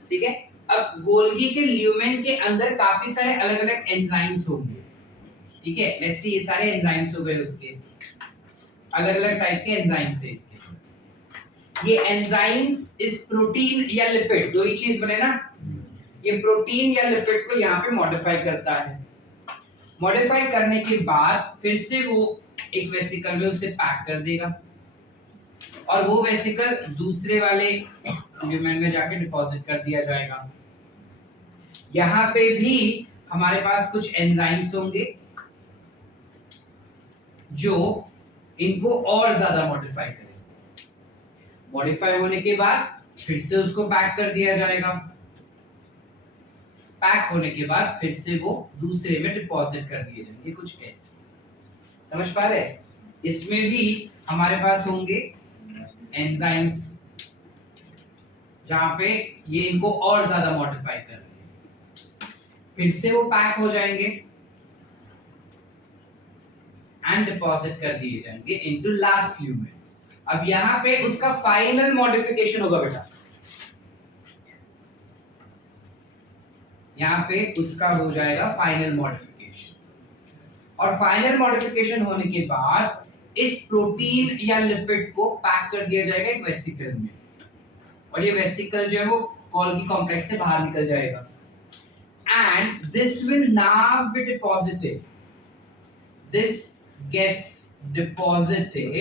ठीक है। अब गोल्गी के ल्यूमेन के अंदर काफी सारे अलग अलग एंजाइम्स होंगे, ठीक है। लेट्स सी, ये सारे एंजाइम्स हो गए उसके, अलग अलग टाइप के एंजाइम्स है इसके। ये एंजाइम्स इस प्रोटीन या लिपिड, दो ही चीज बने ना, ये प्रोटीन या लिपिड को यहाँ पे मॉडिफाई करता है। मॉडिफाई करने के बाद फिर से वो एक वेसिकल में उसे पैक कर देगा और वो वेसिकल दूसरे वाले ल्यूमेन में जाके डिपॉजिट कर दिया जाएगा। यहाँ पे भी हमारे पास कुछ एंजाइम्स होंगे जो इनको और ज्यादा मॉडिफाई करेंगे। मॉडिफाई होने के बाद फिर से उसको पैक कर दिया जाएगा। पैक होने के बाद फिर से वो दूसरे में डिपॉजिट कर दिए जाएंगे, कुछ ऐसे। समझ पा रहे? इसमें भी हमारे पास होंगे एंजाइम्स जहां पे ये इनको और ज्यादा मॉडिफाई कर रहे हैं। फिर से वो पैक हो जाएंगे एंड डिपॉजिट कर दिए जाएंगे इनटू लास्ट ल्यूमेन। अब यहाँ पे उसका फाइनल मॉडिफिकेशन होगा बेटा, यहाँ पे उसका हो जाएगा फाइनल मॉडिफिकेशन। और फाइनल मॉडिफिकेशन होने के बाद इस प्रोटीन या लिपिड को पैक कर दिया जाएगा एक वेसिकल में, और ये वेसिकल जो है वो गोल्गी कॉम्प्लेक्स से बाहर निकल जाएगा। And this will now be deposited, this gets deposited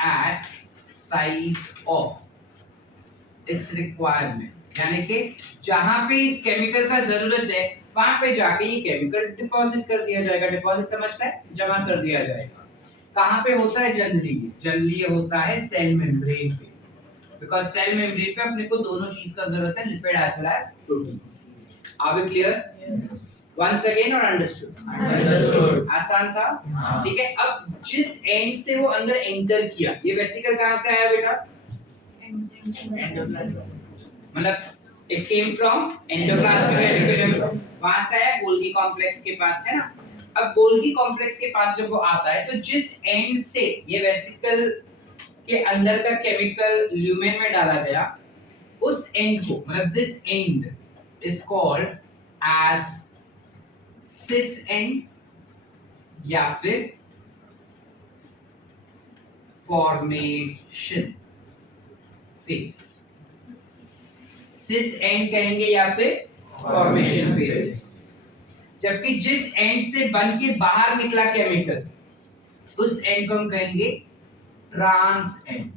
at site of its requirement, यानी कि जहां पे इस केमिकल का जरूरत है वहां पे जाके ये केमिकल डिपॉजिट कर दिया जाएगा। डिपॉजिट समझता है? जमा कर दिया जाएगा। कहां पे होता है? जनरली ये होता है सेल मेम्ब्रेन पे, बिकॉज़ सेल मेम्ब्रेन पे अपने को दोनों चीज का जरूरत है, lipid as well as proteins. Are we clear? Yes. Once again और अंडरस्टूड? Understood. आसान था? हाँ. ठीक है। अब जिस एंड से वो अंदर एंटर किया, ये वेसिकल कहां से आया बेटा? मतलब it came from endoplasmic reticulum, वहां से आया गोल्गी कॉम्प्लेक्स के पास, है ना। अब गोल्गी कॉम्प्लेक्स के पास जब वो आता है तो जिस एंड से ये वेसिकल के अंदर का केमिकल ल्यूमेन में डाला गया, उस एंड को, मतलब this end is called as cis end या फिर फॉर्मेशन फेज। सिस एंड कहेंगे या फिर फॉर्मेशन फेज। जबकि जिस एंड से बन के बाहर निकला केमिकल, उस एंड को हम कहेंगे ट्रांस एंड।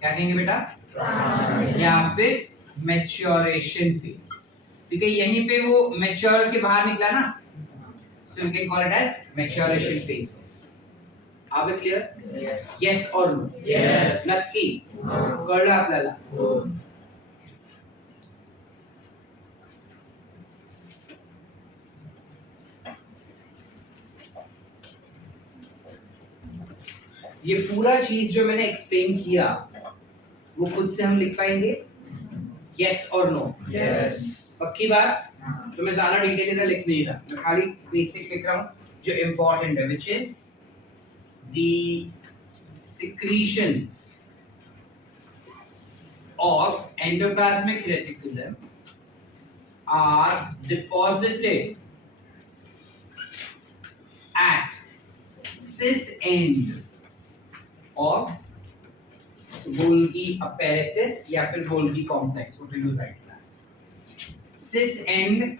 क्या कहेंगे बेटा? Trans. या फिर मैच्योरेशन फेज, क्योंकि यहीं पे वो मैच्योर के बाहर निकला ना, so we can call it as maturation phase. Are we clear? Yes. Yes और नो? Yes. नक्की हाँ. कळलं आपल्याला? हो. ये पूरा चीज जो मैंने एक्सप्लेन किया वो खुद से हम लिख पाएंगे? यस और नो? Yes. पक्की बात? तो मैं ज्यादा डिटेल इधर लिख नहीं रहा, मैं खाली बेसिक लिख रहा हूँ जो इम्पोर्टेंट है, which is the secretions of endoplasmic reticulum are deposited at cis end of Golgi apparatus या फिर Golgi complex, what do you write as? Cis end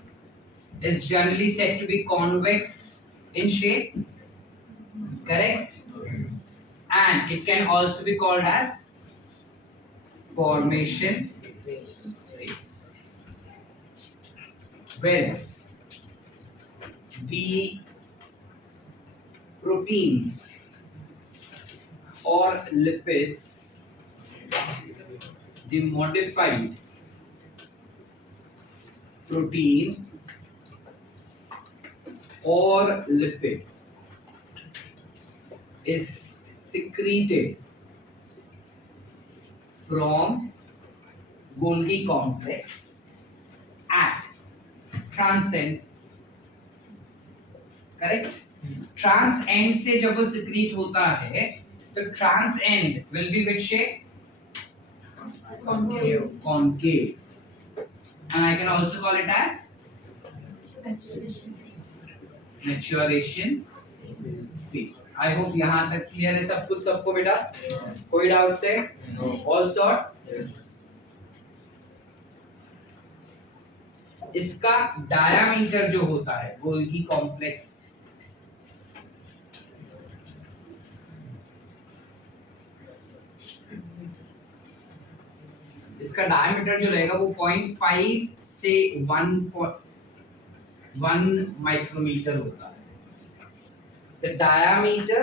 is generally said to be convex in shape, correct? And it can also be called as formation phase. Whereas the proteins or lipids, the modified protein or lipid is secreted from Golgi complex at trans-end, correct? Trans end से जब वो secrete होता है तो trans end will be which shape? Concave. Concave. And I can also call it as maturation phase. I hope यहाँ तक clear है सब कुछ सबको बेटा? कोई डाउट से? All sort? इसका डायामीटर जो होता है गोल्गी कॉम्प्लेक्स, इसका डायमीटर जो रहेगा वो 0.5 से 1 माइक्रोमीटर होता है. The diameter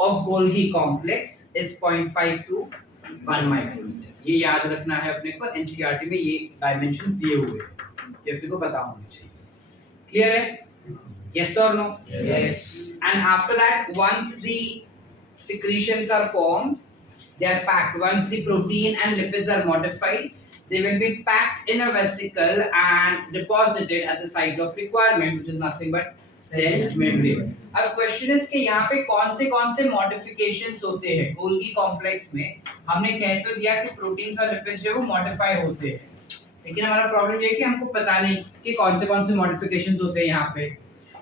of Golgi complex is 0.5 to 1 micrometre. ये याद रखना है अपने को, एनसीईआरटी में ये डायमेंशंस दिए हुए हैं, ये अपने को पता होना चाहिए. क्लियर है? यस और no? Yes. And after that, once the secretions are formed, they are packed. Once the protein and lipids are modified, they will be packed in a vesicle and deposited at the site of requirement, which is nothing but cell membrane. अब question है कि यहाँ पे कौन से modifications होते हैं Golgi complex में. हमने कह तो दिया कि प्रोटीन्स और लिपिड्स जो वो मॉडिफाई होते हैं, लेकिन हमारा प्रॉब्लम ये है कि हमको पता नहीं कि कौन से मॉडिफिकेशंस होते हैं यहाँ पे.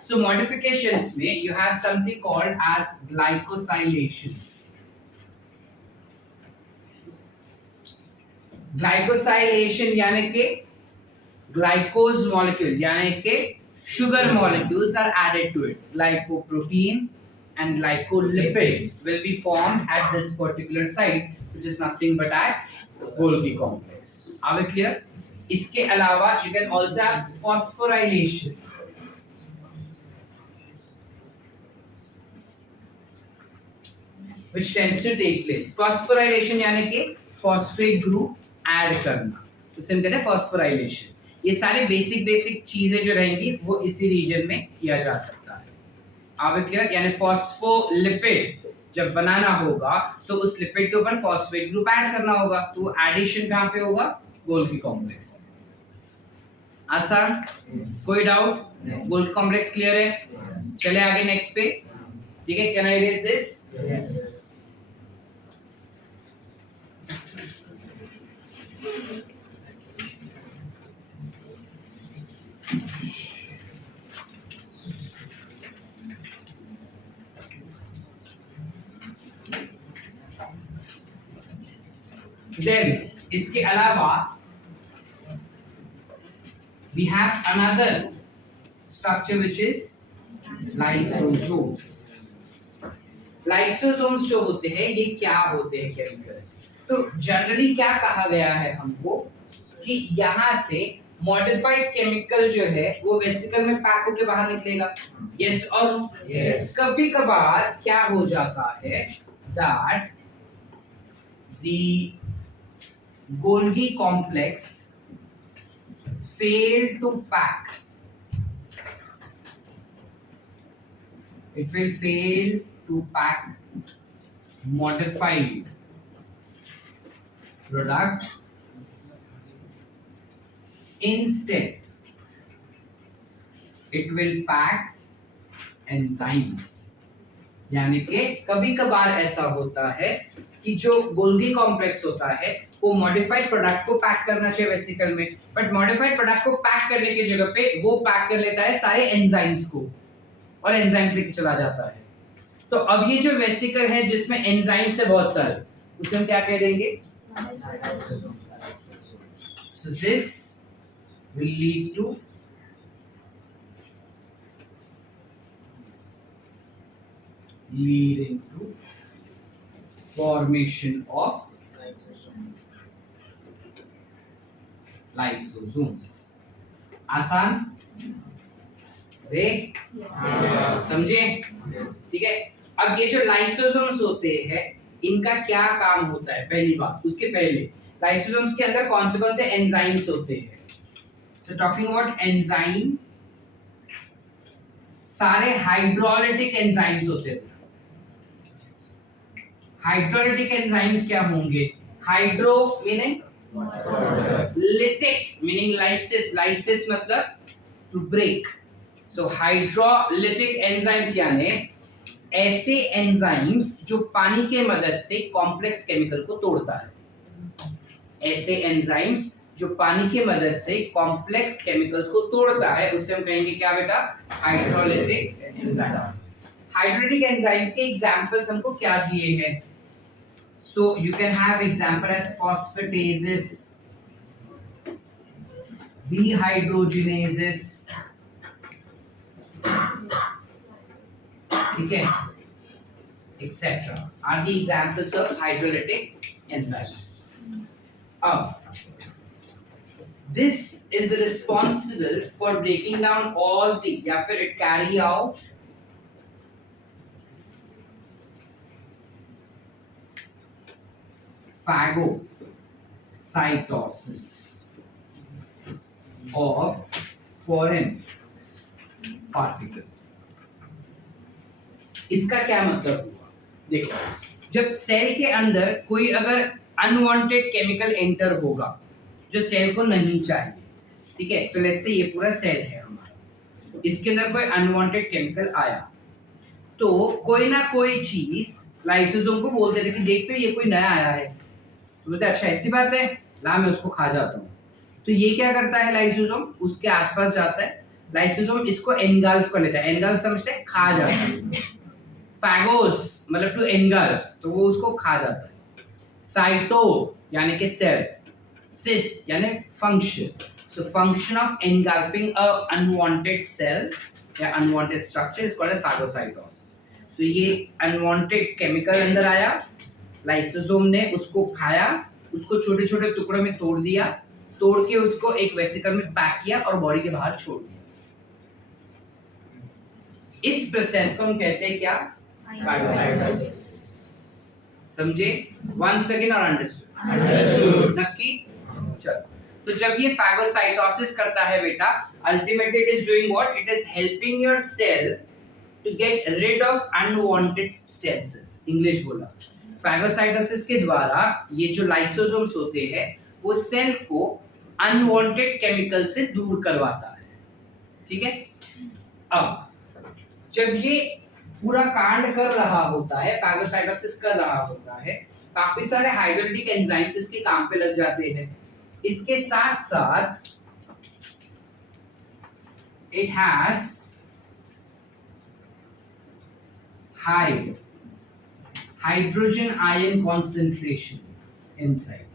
So modifications में you have something called as glycosylation. Glycosylation यानी कि glucose molecule यानी कि sugar molecules are added to it. Glycoprotein and glycolipids will be formed at this particular site, which is nothing but at Golgi complex. Are we clear? इसके अलावा you can also have phosphorylation. Which tends to take place. Phosphorylation यानी कि phosphate group add करना, उसे हम कहते हैं phosphorylation. ये सारे बेसिक चीजें जो रहेंगी वो इसी रीजन में किया जा सकता है. आप क्लियर? यानी फॉस्फोलिपिड जब बनाना होगा तो उस लिपिड के ऊपर फॉस्फेट ग्रुप ऐड करना होगा, तो एडिशन कहाँ पे होगा? Golgi complex. आसान? कोई डाउट? गोल्गी कॉम्प्लेक्स क्लियर है? चले आगे नेक्स्ट पे. ठीक है, can I erase this? Yes. Then इसके अलावा we have another structure which is lysosomes. Lysosomes जो होते हैं ये क्या होते हैं केमिकल्स? तो जनरली क्या कहा गया है हमको कि यहाँ से मॉडिफाइड केमिकल जो है वो वेसिकल में पैक होके बाहर निकलेगा. यस और Yes. कभी कभार क्या हो जाता है that the Golgi complex fail to pack. It will fail to pack modified product. Instead, it will pack enzymes. यानी कि कभी कभार ऐसा होता है कि जो गोल्गी कॉम्प्लेक्स होता है वो मॉडिफाइड प्रोडक्ट को पैक करना चाहिए वेसिकल में, बट मॉडिफाइड प्रोडक्ट को पैक करने की जगह पे वो पैक कर लेता है सारे एंजाइम्स को और एंजाइम्स लेके चला जाता है. तो अब ये जो वेसिकल है जिसमें एंजाइम्स है बहुत सारे, उसे हम क्या कह देंगे? So this will lead to leading to formation of lysosomes. आसान रे समझे? ठीक है। अब ये जो लाइसोसोम्स होते हैं इनका क्या काम होता है, पहली बात उसके पहले लाइसोसोम्स के अंदर कौन से एंजाइम्स होते हैं। सो टॉकिंग अबाउट एंजाइम, सारे हाइड्रोलिटिक एंजाइम्स होते हैं। हाइड्रोलिटिक एंजाइम्स क्या होंगे? Hydro meaning lytic meaning lysis, lysis मतलब to break. So hydrolytic enzymes यानी ऐसे एंजाइम्स जो पानी के मदद से कॉम्प्लेक्स केमिकल को तोड़ता है। ऐसे एंजाइम्स जो पानी की मदद से कॉम्प्लेक्स केमिकल्स को तोड़ता है उसे हम कहेंगे क्या बेटा? Hydrolytic enzymes. हाइड्रोलिटिक एंजाइम्स के एग्जांपल्स हमको क्या दिए हैं? So you can have example as phosphatases, dehydrogenases, ठीक है, etc. are the examples of hydrolytic enzymes. This is responsible for breaking down all the या फिर it carry out phagocytosis of foreign particle. इसका क्या मतलब हुआ? देखो, जब सेल के अंदर कोई अगर अनवांटेड केमिकल एंटर होगा जो सेल को नहीं चाहिए, ठीक है, तो लेट्स से ये पूरा सेल है हमारा, इसके अंदर कोई अनवांटेड केमिकल आया तो कोई ना कोई चीज लाइसोसोम को बोल देते कि देख तो ये कोई नया आया है, तो बोलते अच्छा ऐसी बात है, ला मैं उसको खा जाता हूँ। तो ये क्या करता है लाइसोसोम? उसके आसपास जाता है, लाइसोसोम इसको एनगल्फ कर लेता है। एनगल्फ समझते हैं? खा जाता है। फैगोस मतलब टू एनगल्फ, तो वो उसको खा जाता है। साइटो यानी कि सेल, सिस यानी function. So function of engulfing a unwanted cell या unwanted structure is called as phagocytosis. So ये अनवांटेड केमिकल अंदर आया, लाइसोसोम ने उसको खाया, उसको छोटे छोटे टुकड़ों में तोड़ दिया, तोड़ के उसको एक वेसिकल में पैक किया और बॉडी के बाहर छोड़ दिया। इस प्रोसेस को हम कहते हैं क्या? फैगोसाइटोसिस। समझे? वंस अगेन और अंडरस्टूड? नक्की? चलो, तो जब ये फैगोसाइटोसिस करता है बेटा, ultimately it is doing what? It is helping your cell to get rid of unwanted substances. English बोला। फैगोसाइटोसिस के द्वारा ये जो लाइसोसोम्स होते हैं वो सेल को अनवांटेड केमिकल से दूर करवाता है। ठीक है? अब जब ये पूरा कांड कर रहा होता है, फैगोसाइटोसिस कर रहा होता है, काफी सारे हाइड्रोलिटिक एंजाइम्स इसके काम पे लग जाते हैं। इसके साथ साथ it has high hydrogen ion concentration inside.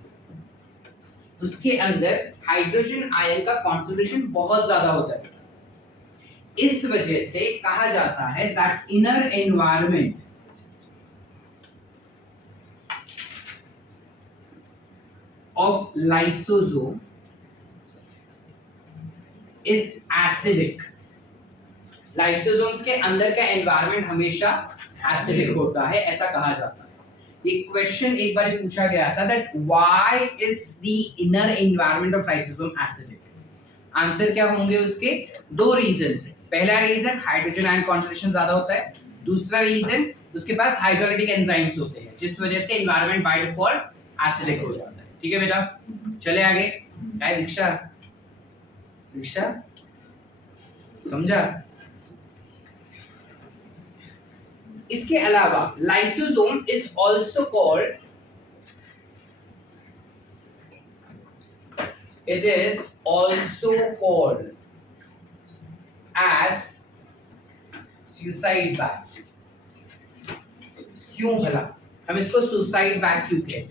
उसके अंदर हाइड्रोजन आयन का कॉन्सेंट्रेशन बहुत ज्यादा होता है। इस वजह से कहा जाता है that inner environment of lysosome is acidic. Lysosomes के अंदर का एनवायरनमेंट हमेशा एसिडिक होता है, ऐसा कहा जाता है। ये क्वेश्चन एक बार पूछा गया था that why is the inner environment of lysosome acidic. Answer क्या होंगे उसके? दो रीजन है। पहला रीजन हाइड्रोजन आयन कॉन्सेंट्रेशन ज्यादा होता है, दूसरा रीजन उसके पास हाइड्रोलिटिक एंजाइम्स होते हैं जिस वजह से एनवायरनमेंट बाय डिफॉल्ट एसिडिक हो जाता है। ठीक है बेटा, चले आगे। क्या रिक्शा रिक्शा समझा? इसके अलावा lysosome is also called, it is also called as suicide bags। क्यों भला हम इसको सुसाइड बैग क्यों कहते हैं?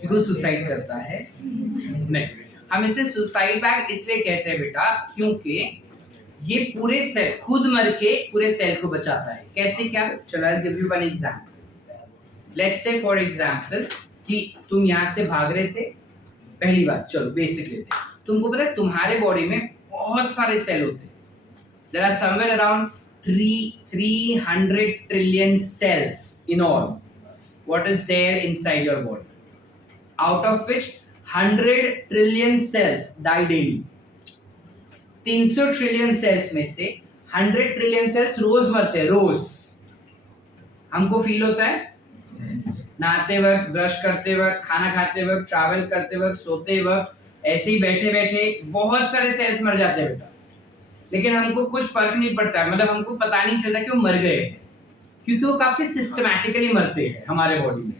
क्योंकि सुसाइड करता है? नहीं, हम इसे सुसाइड बैग इसलिए कहते हैं बेटा क्योंकि ये पूरे सेल खुद मर के पूरे सेल को बचाता है। कैसे क्या? चलो I give you one example. Let's say for example कि तुम यहाँ से भाग रहे थे। पहली बात चलो बेसिक लेते हैं। तुमको पता है तुम्हारे बॉडी में बहुत सारे सेल होते हैं। There are somewhere around 300 trillion cells in all. What is there inside your body? Out of which 100 trillion cells die daily. 300 trillion cells में से 100 ट्रिलियन सेल्स रोज मरते हैं, रोज। हमको फील होता है नहाते वक्त, ब्रश करते वक्त, खाना खाते वक्त, ट्रैवल करते वक्त, सोते वक्त, ऐसे ही बैठे बैठे बहुत सारे सेल्स मर जाते हैं बेटा, लेकिन हमको कुछ फर्क नहीं पड़ता, मतलब हमको पता नहीं चलता कि वो मर गए, क्योंकि वो काफी सिस्टमैटिकली मरते हैं हमारे बॉडी में।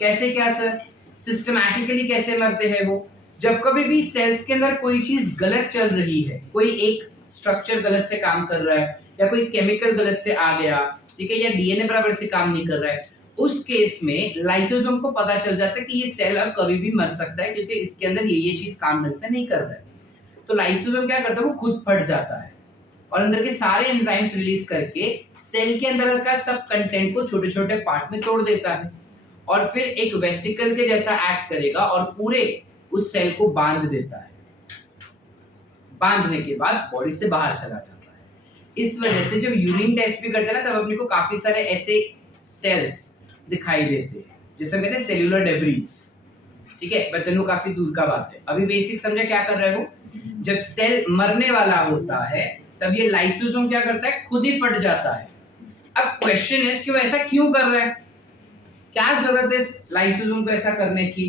कैसे क्या सर? सिस्टमैटिकली कैसे मरते हैं वो? जब कभी भी सेल्स के अंदर कोई चीज गलत चल रही है, कोई एक स्ट्रक्चर गलत से काम कर रहा है, या कोई केमिकल गलत से आ गया, ठीक है, या डीएनए बराबर से काम नहीं कर रहा है, उस केस में लाइसोसोम को पता चल जाता है कि ये सेल अब कभी भी मर सकता है, क्योंकि इसके अंदर ये चीज काम ढंग से नहीं कर रहा है। तो लाइसोसोम क्या करता है? वो खुद फट जाता है और अंदर के सारे एंजाइम्स रिलीज करके सेल के अंदर का सब कंटेंट को छोटे छोटे पार्ट में तोड़ देता है, और फिर एक वेसिकल के जैसा एक्ट करेगा और पूरे उस सेल को बांध देता है। बांधने के बाद बॉडी से बाहर चला जाता है। इस वजह से जब यूरिन टेस्ट भी करते हैं ना, तब अपने को काफी सारे ऐसे सेल्स दिखाई देते हैं, जिसे हम कहते हैं सेल्यूलर डेब्रीज, ठीक है, बट वो काफी दूर का बात है। अभी बेसिक समझा क्या कर रहा है वो? जब सेल मरने वाला होता है तब ये लाइसोसोम क्या करता है? खुद ही फट जाता है। अब क्वेश्चन है कि वो ऐसा क्यों कर रहा है, क्या जरूरत है इस लाइसोसोम को ऐसा करने की,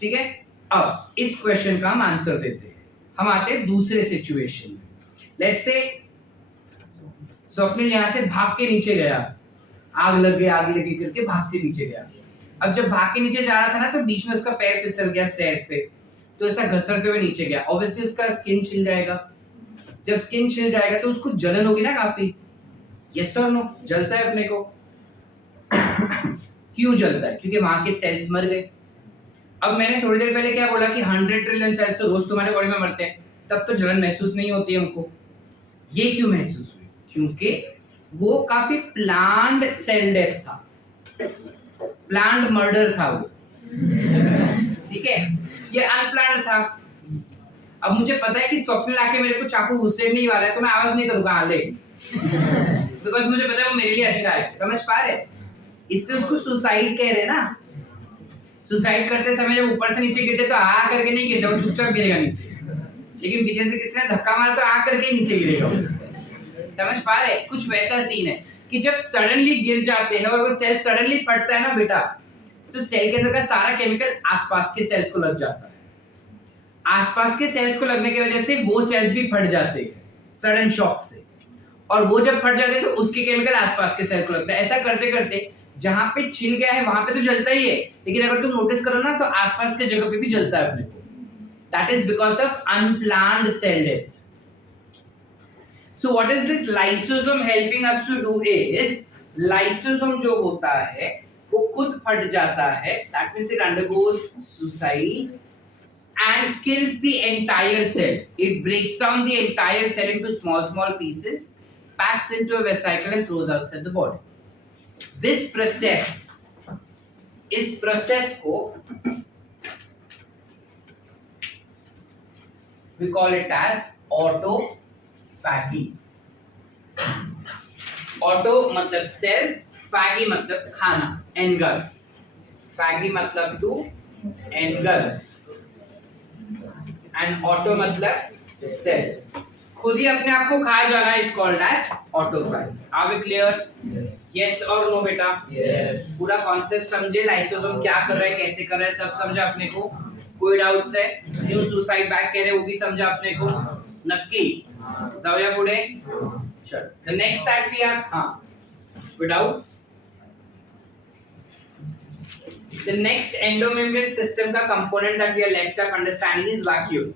ठीक है। अब इस क्वेश्चन का हम आंसर देते हैं। हम आते हैं दूसरे सिचुएशन में। लेट्स से स्वप्निल यहाँ से भाग के नीचे गया, आग लगे करके भागते नीचे गया। अब जब भाग के नीचे जा रहा था ना, तो बीच में उसका पैर फिसल गया स्टेयर्स पे, तो ऐसा घसरते हुए नीचे गया। ऑब्वियसली उसका स्किन छिल जाएगा। जब स्किन छिल जाएगा तो उसको जलन होगी ना काफी। यस और नो? जलता है अपने को। क्यों जलता है? क्योंकि वहां के सेल्स मर गए। अब मैंने थोड़ी देर पहले क्या बोला कि 100 ट्रिलियन सेल्स तो रोज तुम्हारे बॉडी में मरते हैं, तब तो जलन महसूस नहीं होती हमको। ये क्यों महसूस हुई? क्योंकि वो काफी प्लान्ड सेल डेथ था, प्लान्ड मर्डर था वो, ठीक है, ये अनप्लान्ड था। अब मुझे पता है कि स्वप्न लाके मेरे को चाकू घुसेड़ने ही वाला है, तो मैं आवाज नहीं करूंगा हाले, बिकॉज मुझे पता है वो मेरे लिए अच्छा है। समझ पा रहे? इसलिए उसको सुसाइड कह रहे ना। सुसाइड करते समय जब ऊपर से नीचे गिरते तो आ करके नहीं गिरता, वो चुपचाप गिरेगा नीचे, लेकिन पीछे से किसी ने धक्का मारा तो आ करके नीचे गिरेगा। समझ पा रहे? कुछ वैसा सीन है कि जब सडनली गिर जाते हैं और वो सेल सडनली फटता है ना बेटा, तो सेल के अंदर का सारा केमिकल आसपास के सेल्स को लग जाता है। आसपास के सेल्स को लगने की वजह से वो सेल्स भी फट जाते हैं सडन शॉक से, और वो जब फट जाते हैं तो उसके केमिकल आसपास के सेल को लगता है। ऐसा करते करते जहां पे छिल गया है वहां पे तो जलता ही है, लेकिन अगर तुम नोटिस करो ना तो आसपास के जगह पे भी जलता है अपने को। That is because of unplanned cell death. So what is this lysosome helping us to do is, lysosome जो होता है वो खुद फट जाता है, that means it undergoes suicide and kills the entire cell. It breaks down the entire cell into small pieces, packs into a vesicle and throws outside the body. This process, इस process को we call it as autophagy. Auto मतलब self, phagy मतलब खाना, engulf. Phagy मतलब to engulf, and auto मतलब self, खुद ही अपने आप को खा जाना is called as autophagy. Are we clear? Yes और नो बेटा? यस। पूरा कॉन्सेप्ट समझे? लाइसोसोम क्या कर रहा है, कैसे कर रहा है, सब समझा अपने को? कोई डाउट्स है? क्यों सुसाइड बैक कह रहे हैं वो भी समझा अपने को? नक्की जाऊया पुढे। चलो, the next that we have, without the next endomembrane system का component that we are left up understanding is vacuole.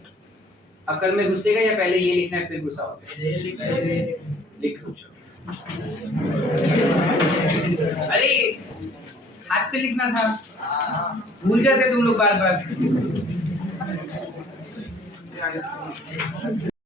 अकल में घुसेगा या पहले ये लिखना है फिर घुसाओगे? ये लिख लो। अरे हाथ से लिखना था, भूल जाते तुम लोग बार बार।